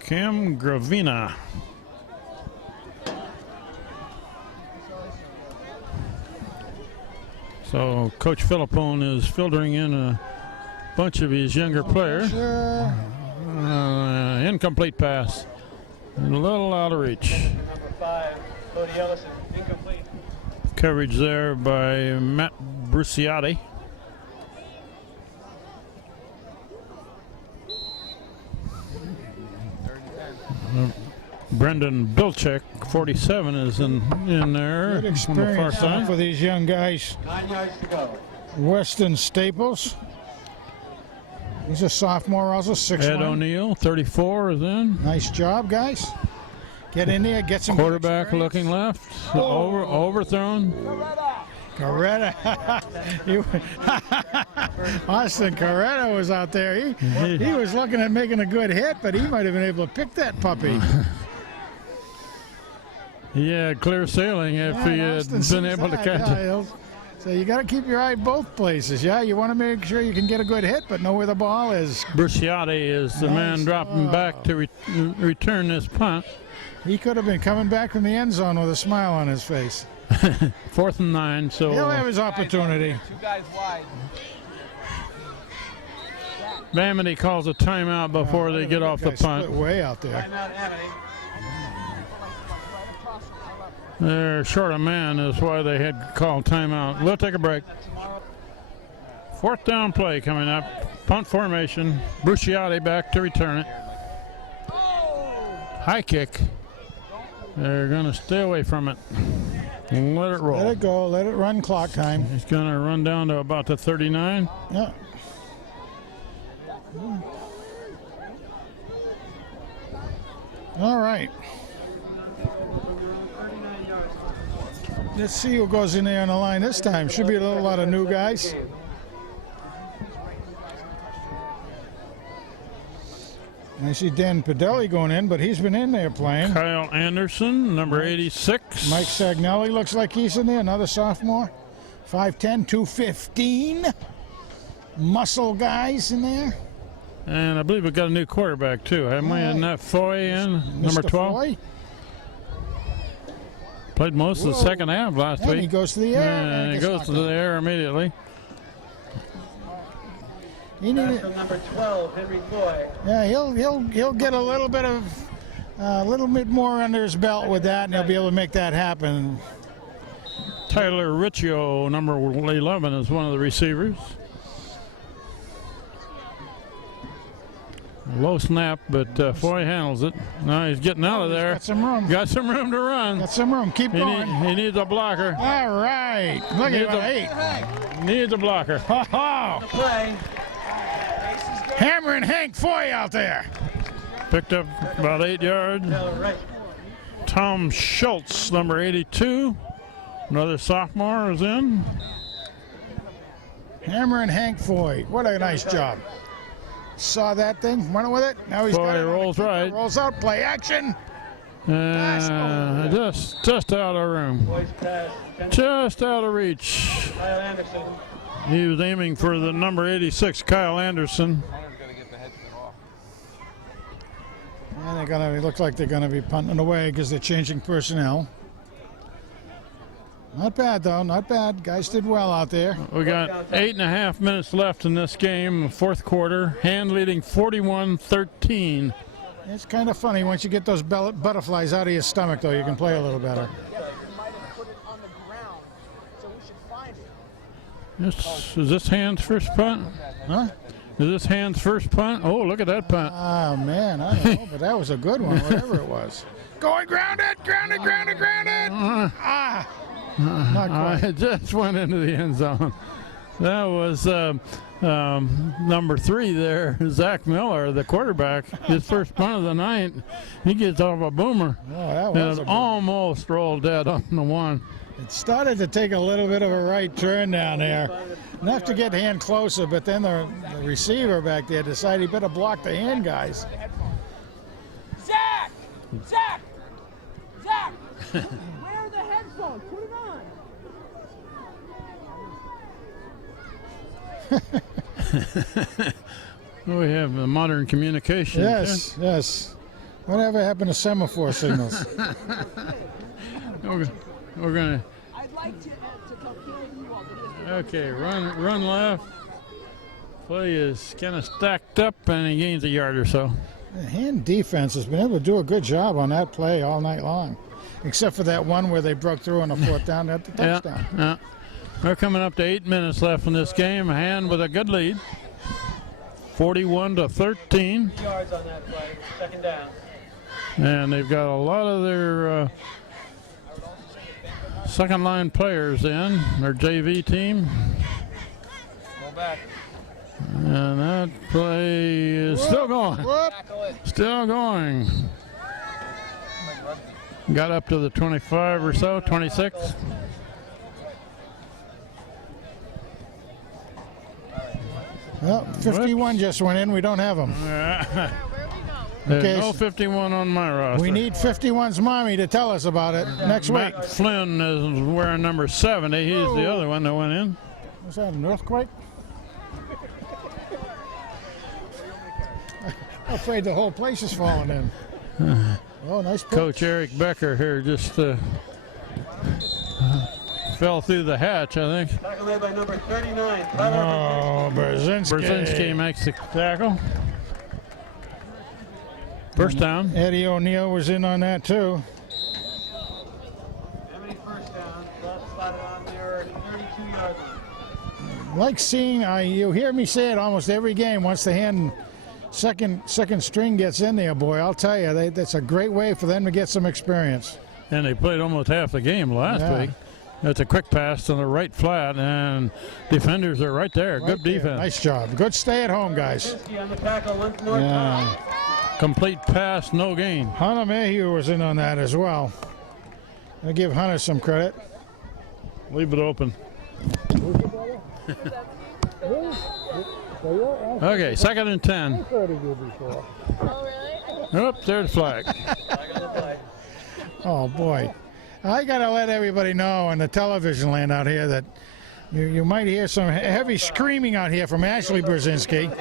Cam Gravina. So Coach Philippone is filtering in a bunch of his younger players. Sure. Incomplete pass. A little out of reach. Number 5, Cody Ellison, incomplete. Coverage there by Matt Bruciati. Brendan Bilchek, 47, is in there Good on the far experience side. for these young guys. 9 yards to go. Weston Staples. He's a sophomore, also 6'1". Ed O'Neill, 34, is in. Nice job, guys. Get in there, get some Quarterback experience. looking left, overthrown. Coretta. Austin Coretta was out there. He was looking at making a good hit, but he might have been able to pick that puppy. He had clear sailing if he had Austin been sees able to that, catch yeah, it. So you got to keep your eye both places. Yeah, you want to make sure you can get a good hit, but know where the ball is. Bruciati is the man Nice. dropping back to return this punt. He could have been coming back from the end zone with a smile on his face. 4th and 9, so He'll have his opportunity. 2 guys wide. Amity calls a timeout before they get off the Guy punt. split way out there. Timeout Amity. They're short a man is why they had called timeout. We'll take a break. 4th down play coming up. Punt formation. Bruciati back to return it. High kick. They're going to stay away from it. And let it roll. Let it go. Let it run clock time. He's going to run down to about the 39. Yeah. All right. Let's see who goes in there on the line this time. Should be a little lot of new guys. I see Dan Padelli going in, but he's been in there playing. Kyle Anderson, number 86. Mike Sagnelli looks like he's in there, another sophomore. 5'10", 215. Muscle guys in there. And I believe we got a new quarterback too. Haven't we? Isn't that Foy in, number Mr. 12? Foy. Played most of the Whoa. second half last And week. he goes to the air. And he Gets goes knocked to the out. air immediately. He Pass needed, from number 12, Henry Foy. yeah, he'll get a little bit more under his belt with that, and he'll be able to make that happen. Tyler Riccio, number 11, is one of the receivers. Low snap, but Foy handles it. Now he's getting out of He's there. got some room. Got some room to run. Got some room. Keep going. He needs a blocker. All right. Look Needs at him. Needs a blocker. Oh, Play. hammering Hank Foy out there. Picked up about 8 yards. Taylor Wright. Tom Schultz, number 82. Another sophomore is in. Hammering Hank Foy. What a nice job. Saw that thing, went with it. Now he's got Foy it. rolls right. Rolls out, play action. Just out of room. Foy's pass Just out of reach. Kyle Anderson. He was aiming for the number 86, Kyle Anderson. Hunter's got to get the headset off. And they're gonna look like they're gonna be punting away because they're changing personnel. Not bad though, not bad. Guys did well out there. We got 8.5 minutes left in this game, fourth quarter. Hand leading 41-13. It's kind of funny once you get those butterflies out of your stomach though, you can play a little better. You might have put it on the ground, so we should find it. Is this Hand's first punt? Huh? Is this Hand's first punt? Oh, look at that punt. Oh man, I don't know, but that was a good one, whatever it was. Going grounded. Ah! Not quite. It just went into the end zone. That was number 3 there, Zach Miller, the quarterback. His first punt of the night. He gets off a boomer. Oh, that was And a it good almost rolled dead on the one. It started to take a little bit of a right turn down there. Enough to get Hand closer, but then the receiver back there decided he better block the Hand guys. Zach! Where are the headphones? Put it on. We have modern communication. Yes. Whatever happened to semaphore signals? We're going to. I'd like to compare you all to this. Okay, run left. Play is kind of stacked up, and he gains a yard or so. The Hand defense has been able to do a good job on that play all night long, except for that one where they broke through on the fourth down at the touchdown. Yeah. We're coming up to 8 minutes left in this game. Hand with a good lead, 41-13, Yards on that play. Second down. and they've got a lot of their second line players in their JV team. Go back. And that play is still going. Tackle it. Still going. Got up to the 25 or so, 26. Well, 51 just went in. We don't have them. There's Okay, no 51 on my roster. We need 51's mommy to tell us about it next week. Matt Flynn is wearing number 70. He's the other one that went in. Was that an earthquake? I'm afraid the whole place is falling in. Oh, nice pitch. Coach Eric Becker here just fell through the hatch, I think. Tackle made by number 39. Oh, Brzezinski. Brzezinski makes the tackle. First down. Eddie O'Neill was in on that too. Amity first down. Left spotted on there, 32 yards. Like seeing, you hear me say it almost every game. Once the Hand second string gets in there, boy, I'll tell you, that's a great way for them to get some experience. And they played almost half the game last week. That's a quick pass to the right flat, and defenders are right there. Good defense. Nice job. Good stay at home, guys. Brzezinski on the tackle once more time. Complete pass, no gain. Hunter Mayhew was in on that as well. I'll give Hunter some credit. Leave it open. Okay, 2nd and 10. Oh, really? Oops, there's the flag. Oh, boy. I got to let everybody know in the television land out here that you might hear some heavy screaming out here from Ashley Brzezinski.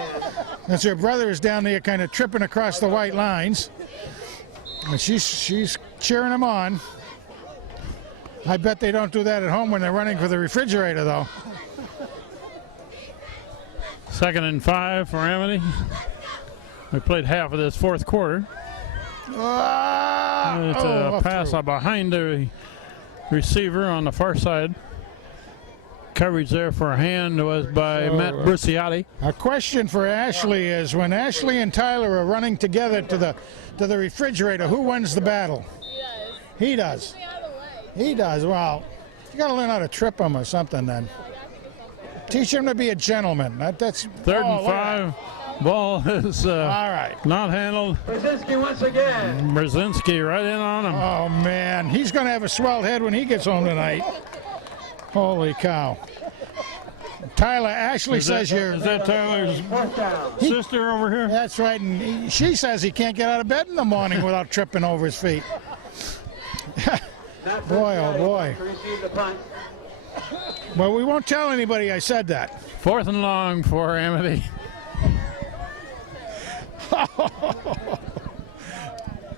As her brother is down there kind of tripping across the white lines. And she's cheering him on. I bet they don't do that at home when they're running for the refrigerator, though. 2nd and 5 for Amity. We played half of this fourth quarter. It's a pass behind the receiver on the far side. Coverage there for a Hand was by Matt Bruciotti. A question for Ashley is, when Ashley and Tyler are running together to the refrigerator, who wins the battle? He does. He does. Well, you got to learn how to trip him or something then. Teach him to be a gentleman. That's 3rd and 5. Ball is all right. not handled. Brzezinski once again. Brzezinski right in on him. Oh, man. He's going to have a swelled head when he gets home tonight. Holy cow. Tyler, Ashley says you're... Is that Tyler's sister over here? That's right. And she says he can't get out of bed in the morning without tripping over his feet. Boy, oh boy. To receive the punt. Well, we won't tell anybody I said that. 4th and long for Amity.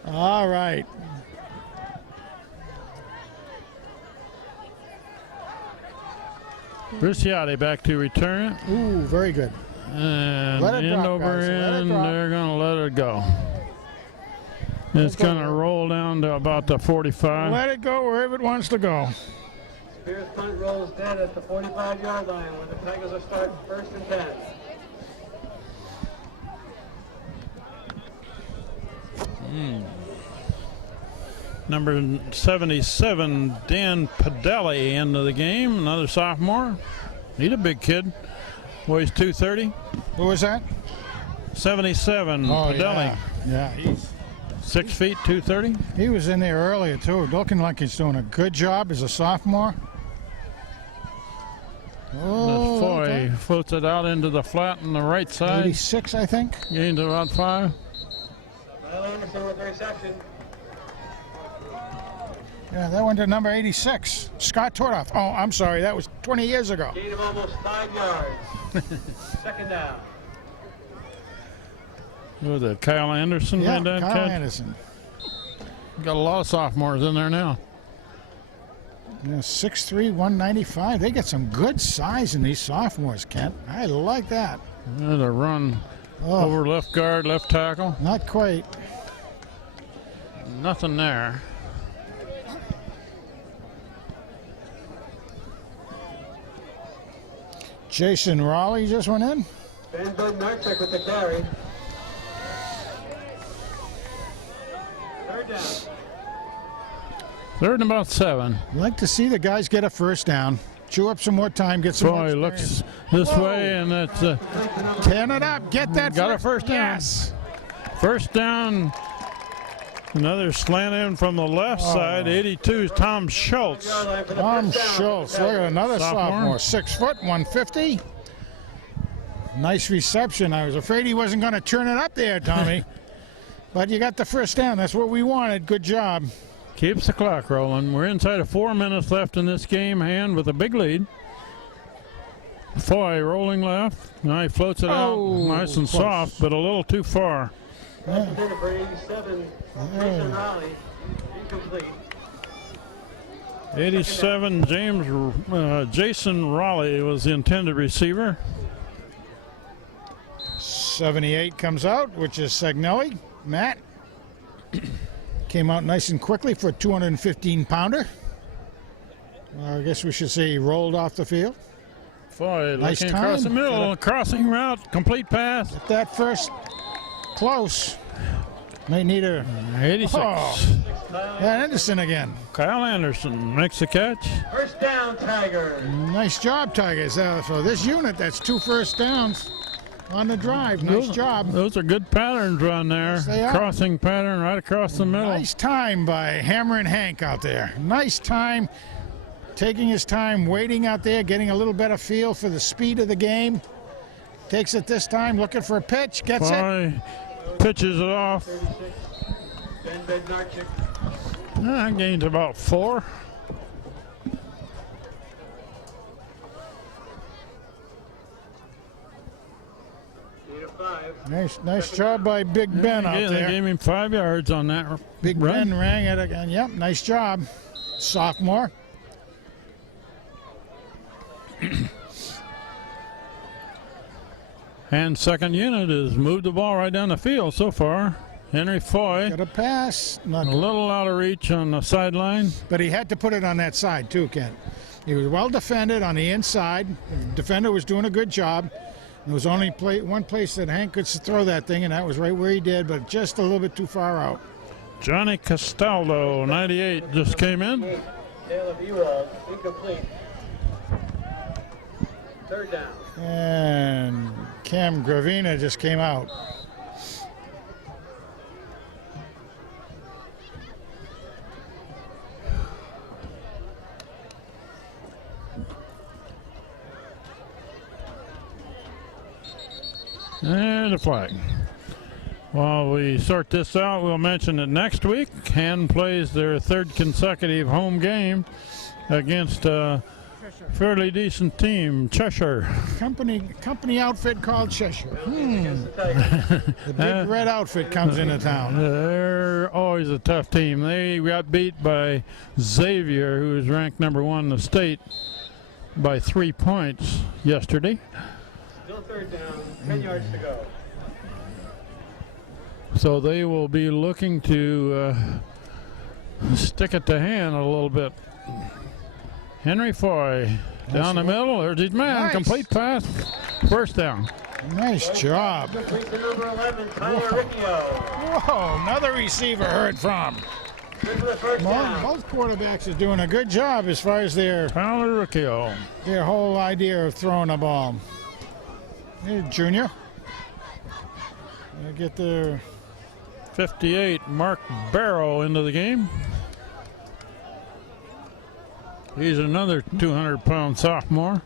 All right. Briciotti back to return it. Ooh, very good. And Let it end drop, over guys. Let it end, drop. they're going to let it go. It's going to roll down to about the 45. Let it go wherever it wants to go. Spears punt rolls dead at the 45-yard line where the Tigers will start 1st and 10. Number 77, Dan Padelli, into the game. Another sophomore. He's a big kid. Weighs 230. Who was that? 77, Oh, Padelli. yeah. He's 6 feet, 230. he was in there earlier, too. Looking like he's doing a good job as a sophomore. Oh, Foy floats it out into the flat on the right side. 86, I think. Gains about 5. Kyle Anderson with the reception. Yeah, that went to number 86, Scott Tordoff. Oh, I'm sorry, that was 20 years ago. Gain of almost 5 yards. 2nd down. Who was it? Kyle Anderson Yeah, made that Kyle catch. Anderson. Got a lot of sophomores in there now. Yeah, 6'3", 195. They get some good size in these sophomores, Kent. I like that. There's a run Oh, over left guard, left tackle. not quite. Nothing there. Jason Raleigh just went in. Ben Bednarczyk with the carry. 3rd down. 3rd and about 7. Like to see the guys get a first down. Chew up some more time, get some more Foy experience. looks this Whoa. way, and that's Can it up, get that got a first down. Yes. First down. Another slant in from the left side. 82 is Tom Schultz. Yard line for the Tom first down. Schultz, look at another Sophomore. sophomore. 6 foot, 150. Nice reception. I was afraid he wasn't going to turn it up there, Tommy. But you got the first down. That's what we wanted. Good job. Keeps the clock rolling. We're inside of 4 minutes left in this game, hand with a big lead. Foy rolling left. Now he floats it out. Nice and close. soft, but a little too far. That's intended for 87. Jason Raleigh. Incomplete. 87, Jason Raleigh was the intended receiver. 78 comes out, which is Sagnelli. Matt came out nice and quickly for a 215-pounder. I guess we should say he rolled off the field. Foy Nice looking across the time. middle, crossing route, complete pass. That first close. May need a 86. Oh. Anderson again. Kyle Anderson makes the catch. First down, Tigers. Nice job, Tigers. For this unit, that's 2 first downs on the drive. Nice job. Those are good patterns run there. Yes, they are. Crossing pattern right across the middle. Nice time by Hammer and Hank out there. Nice time. Taking his time, waiting out there, getting a little better feel for the speed of the game. Takes it this time, looking for a pitch, gets it. Foy pitches it off. 36. Ben Bednarczyk. Gains about 4. Gain of 5. Nice job by Big Ben out They there. gave him 5 yards on that Big run. Ben rang it again. Yep, nice job. Sophomore. And second unit has moved the ball right down the field so far. Henry Foy, Got a pass. a Not, little out of reach on the sideline. but he had to put it on that side too, Ken. He was well defended on the inside. The defender was doing a good job. There was only one place that Hank could throw that thing, and that was right where he did, but just a little bit too far out. Johnny Castaldo, 98, just came in. Tail of Ewald. Incomplete. 3rd down. And Cam Gravina just came out. And a flag. While we sort this out, we'll mention that next week, Hen plays their third consecutive home game against a fairly decent team, Cheshire. Company outfit called Cheshire. The big red outfit comes into town. They're always a tough team. They got beat by Xavier, who is ranked number 1 in the state, by 3 points yesterday. Still third down, 10 yards to go. So they will be looking to stick it to Hen a little bit. Henry Foy down the middle. There's his man. Nice. Complete pass. First down. Nice job. Complete to number 11, Tyler Riccio. Whoa, another receiver heard from. Good for the first down. Both quarterbacks are doing a good job as far as their Tyler Riccio. whole idea of throwing a ball. Here's Junior. They get their 58, Mark Barrow into the game. He's another 200-pound sophomore.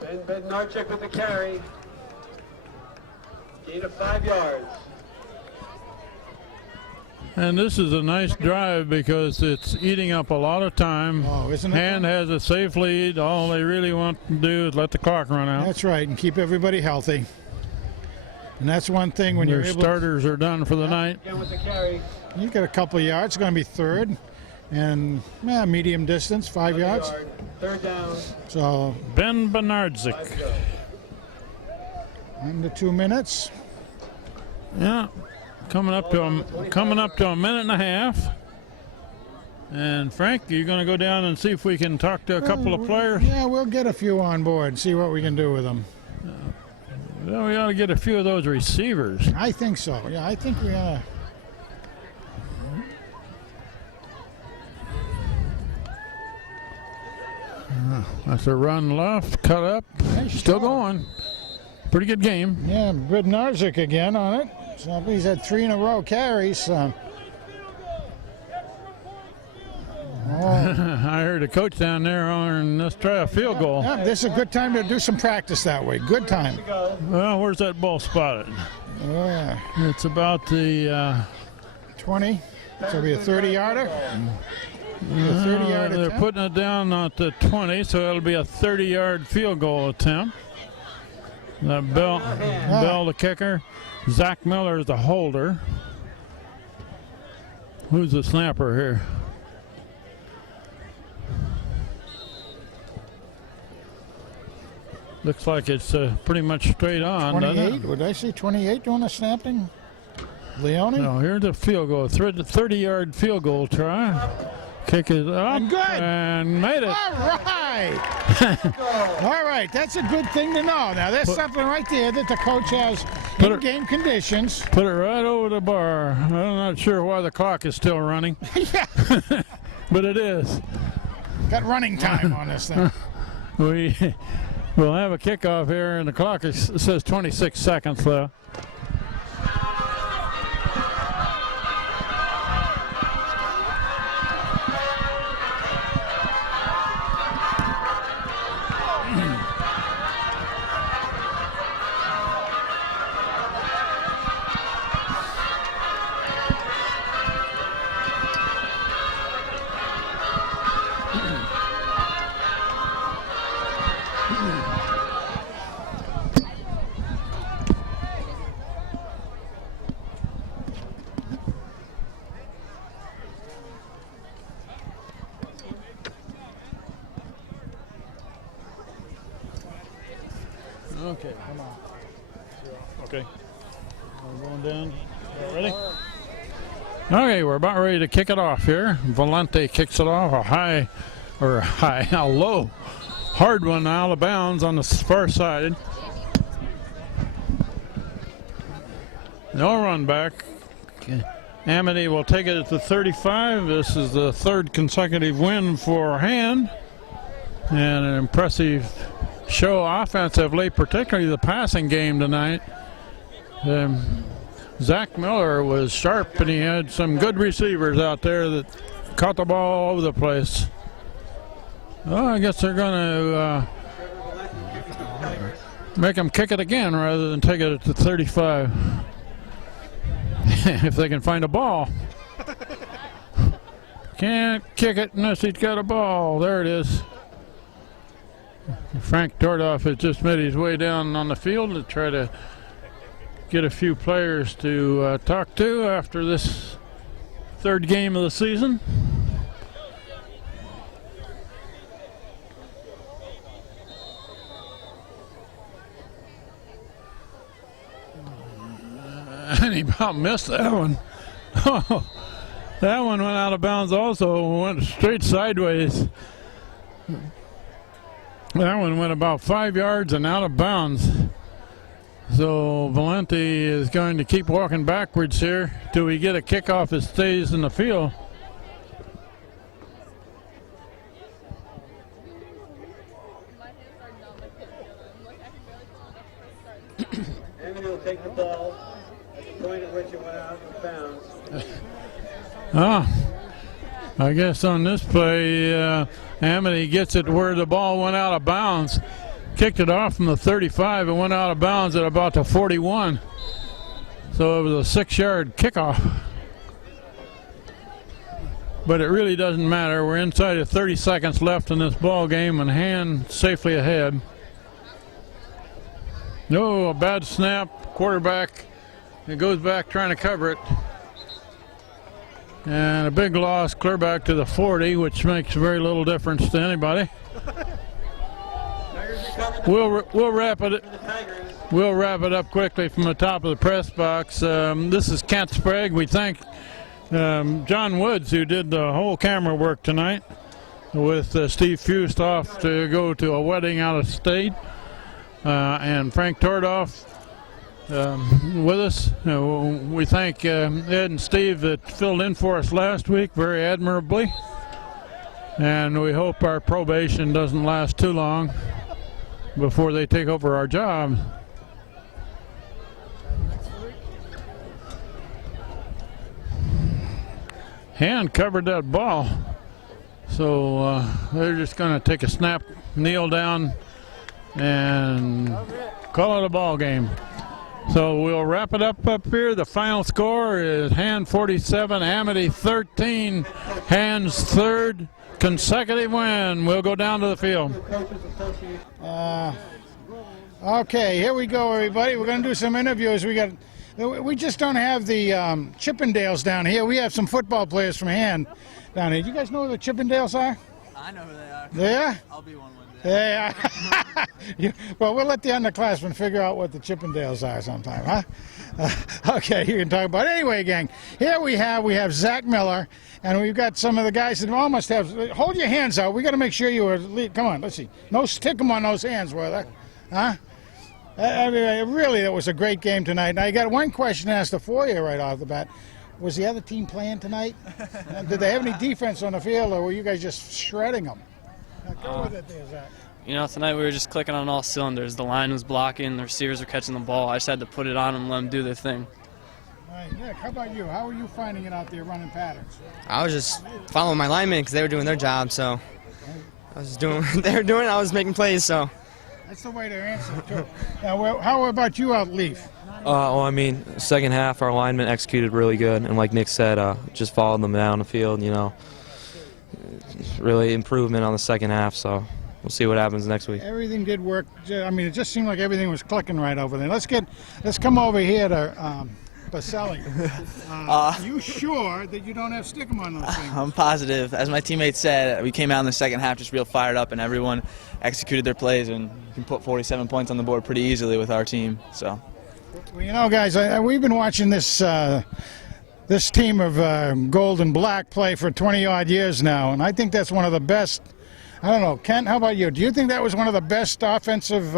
Ben Bednarchuk with the carry. Gain of 5 yards. And this is a nice drive because it's eating up a lot of time. Oh, isn't it? Hen has a safe lead. All they really want to do is let the clock run out. That's right, and keep everybody healthy. And that's one thing when Their you're able starters are done for the night. Again with the carry. You get a couple of yards. It's going to be third, and medium distance, 5 yards. Yard. Third down. So Ben Bernardzik. Let's go. under 2 minutes. Yeah, coming up to a minute and a half. And Frank, you're going to go down and see if we can talk to a couple of players. Yeah, we'll get a few on board. See what we can do with them. Well, we ought to get a few of those receivers. I think so. Yeah, I think we ought to. That's a run left, cut up, Nice still job. going. Pretty good game. Yeah, Bednarchuk again on it. So he's had 3 in a row carries. I heard a coach down there on let's try a field goal. Yeah, this is a good time to do some practice that way. Good time. Well, where's that ball spotted? Oh, yeah. It's about the 20. So it'll be a 30-yarder. A 30-yard they're attempt. putting it down at the 20, so it'll be a 30-yard field goal attempt. Bell the kicker. Zach Miller is the holder. Who's the snapper here? Looks like it's pretty much straight on, doesn't 28. it? Would I see 28 doing the snapping? Leone? No, here's the field goal. 30-yard field goal try. Kick is up And good. and made it. All right. All right. That's a good thing to know. Now, there's something right there that the coach has Put it- in-game conditions. Put it right over the bar. I'm not sure why the clock is still running, Yeah. but it is. Got running time on this thing. We'll have a kickoff here, and the clock says 26 seconds left. Okay, come on. Okay. We're going down. Ready? Okay, we're about ready to kick it off here. Valente kicks it off. A low, hard one out of bounds on the far side. No run back. Amity will take it at the 35. This is the third consecutive win for Hand. And an impressive show offensively, particularly the passing game tonight. Zach Miller was sharp, and he had some good receivers out there that caught the ball all over the place. Oh, I guess they're going to make them kick it again rather than take it to 35. If they can find a ball. Can't kick it unless he's got a ball. There it is. Frank Tordoff has just made his way down on the field to try to get a few players to talk to after this third game of the season. And he about missed that one. Oh, that one went out of bounds also, went straight sideways. That one went about 5 yards and out of bounds. So Valenti is going to keep walking backwards here till we get a kickoff that stays in the field. Amity will take the ball at the point at which it went out of bounds. I guess on this play, Amity gets it where the ball went out of bounds. Kicked it off from the 35 and went out of bounds at about the 41. So it was a 6-yard kickoff. But it really doesn't matter. We're inside of 30 seconds left in this ball game and Hand safely ahead. No, a bad snap. Quarterback, it goes back trying to cover it. And a big loss clear back to the 40, which makes very little difference to anybody. We'll wrap it. We'll wrap it up quickly from the top of the press box. This is Kent Sprague. We thank John Woods, who did the whole camera work tonight, with Steve Fust off to go to a wedding out of state, and Frank Tordoff with us. We thank Ed and Steve that filled in for us last week very admirably, and we hope our probation doesn't last too long before they take over our job. Hand covered that ball, so they're just going to take a snap, kneel down, and call it a ball game. So we'll wrap it up here. The final score is Hand 47, Amity 13. Hand's third consecutive win. We'll go down to the field. Okay, here we go, everybody. We're going to do some interviews. We just don't have the Chippendales down here. We have some football players from Hand down here. Do you guys know who the Chippendales are? I know who they are. Yeah? I'll be one day. Yeah. Well, we'll let the underclassmen figure out what the Chippendales are sometime, huh? Okay, you can talk about it. Anyway, gang, here we have Zach Miller, and we've got some of the guys that almost have. Hold your hands out. We got to make sure you are. Come on, let's see. No, stick them on those hands, brother. Huh? I mean, really, it was a great game tonight. And I got one question asked for you right off the bat. Was the other team playing tonight? Did they have any defense on the field, or were you guys just shredding them? Now, go with it there, Zach. You know, tonight we were just clicking on all cylinders. The line was blocking, the receivers were catching the ball. I just had to put it on them and let them do their thing. All right, Nick, how about you? How are you finding it out there running patterns? I was just following my linemen because they were doing their job, so I was just doing what they were doing. I was making plays, so. That's the way to answer it, too. Now, how about you out, Leaf? Well, I mean, second half, our linemen executed really good, and like Nick said, just followed them down the field, you know. Really improvement on the second half, so we'll see what happens next week. Everything did work. I mean, it just seemed like everything was clicking right over there. Let's come over here to Baselli. You sure that you don't have stickum on those things? I'm positive. As my teammates said, we came out in the second half just real fired up, and everyone executed their plays, and you can put 47 points on the board pretty easily with our team. So, well, you know, guys, we've been watching this team of gold and black play for 20-odd years now, and I think that's one of the best. I don't know, Kent, how about you? Do you think that was one of the best offensive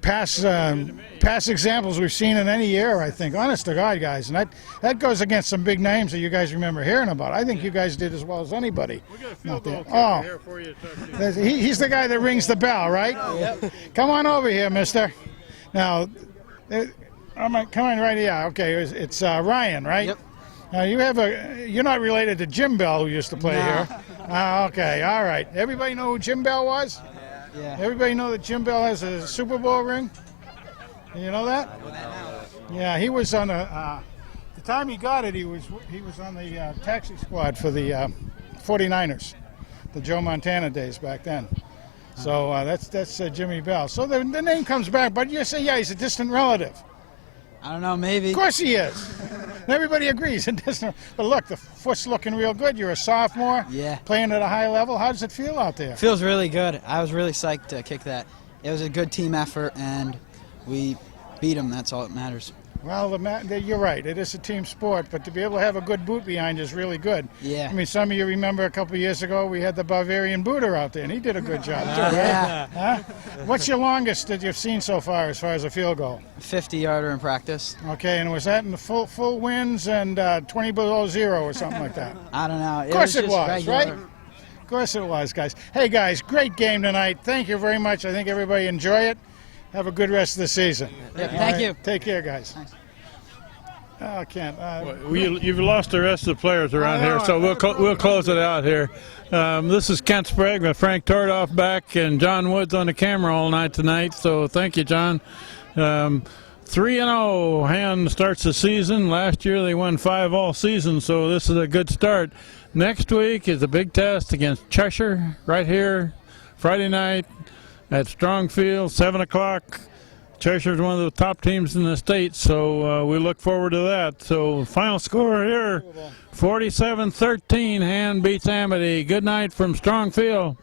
pass examples we've seen in any year, I think. Honest to God, guys. And that goes against some big names that you guys remember hearing about. I think you guys did as well as anybody. We got a field goal kicker here for you to touch in. He's the guy that rings the bell, right? Yep. Come on over here, mister. Now, I'm coming right here. Okay, it's Ryan, right? Yep. Now, you're not related to Jim Bell, who used to play here. Okay, all right. Everybody know who Jim Bell was? Yeah. Everybody know that Jim Bell has a Super Bowl ring? You know that? Yeah, he was on the time he got it, he was on the taxi squad for the 49ers, the Joe Montana days back then. So that's Jimmy Bell. So the name comes back, but you say, yeah, he's a distant relative. I don't know, maybe. Of course he is. Everybody agrees. But look, the foot's looking real good. You're a sophomore, Yeah. playing at a high level. How does it feel out there? Feels really good. I was really psyched to kick that. It was a good team effort, and we beat them. That's all that matters. Well, you're right. It is a team sport, but to be able to have a good boot behind you is really good. Yeah. I mean, some of you remember a couple of years ago we had the Bavarian booter out there, and he did a good job too. Right? Yeah. Huh? What's your longest that you've seen so far as a field goal? 50-yarder in practice. Okay, and was that in the full winds and 20 below zero or something like that? I don't know. Of course it just was, regular. right? Of course it was, guys. Hey, guys, great game tonight. Thank you very much. I think everybody enjoy it. Have a good rest of the season. Yep, All thank right? you. Take care, guys. Thanks. Oh, Kent. You've lost the rest of the players around I know. here, so we'll close it out here. This is Kent Sprague with Frank Tordoff back and John Woods on the camera all night tonight. So thank you, John. 3-0. Hand starts the season. Last year they won 5 all season, so this is a good start. Next week is a big test against Cheshire right here, Friday night at Strong Field, 7 o'clock. Cheshire's one of the top teams in the state, so we look forward to that. So final score here, 47-13, Hand beats Amity. Good night from Strong Field.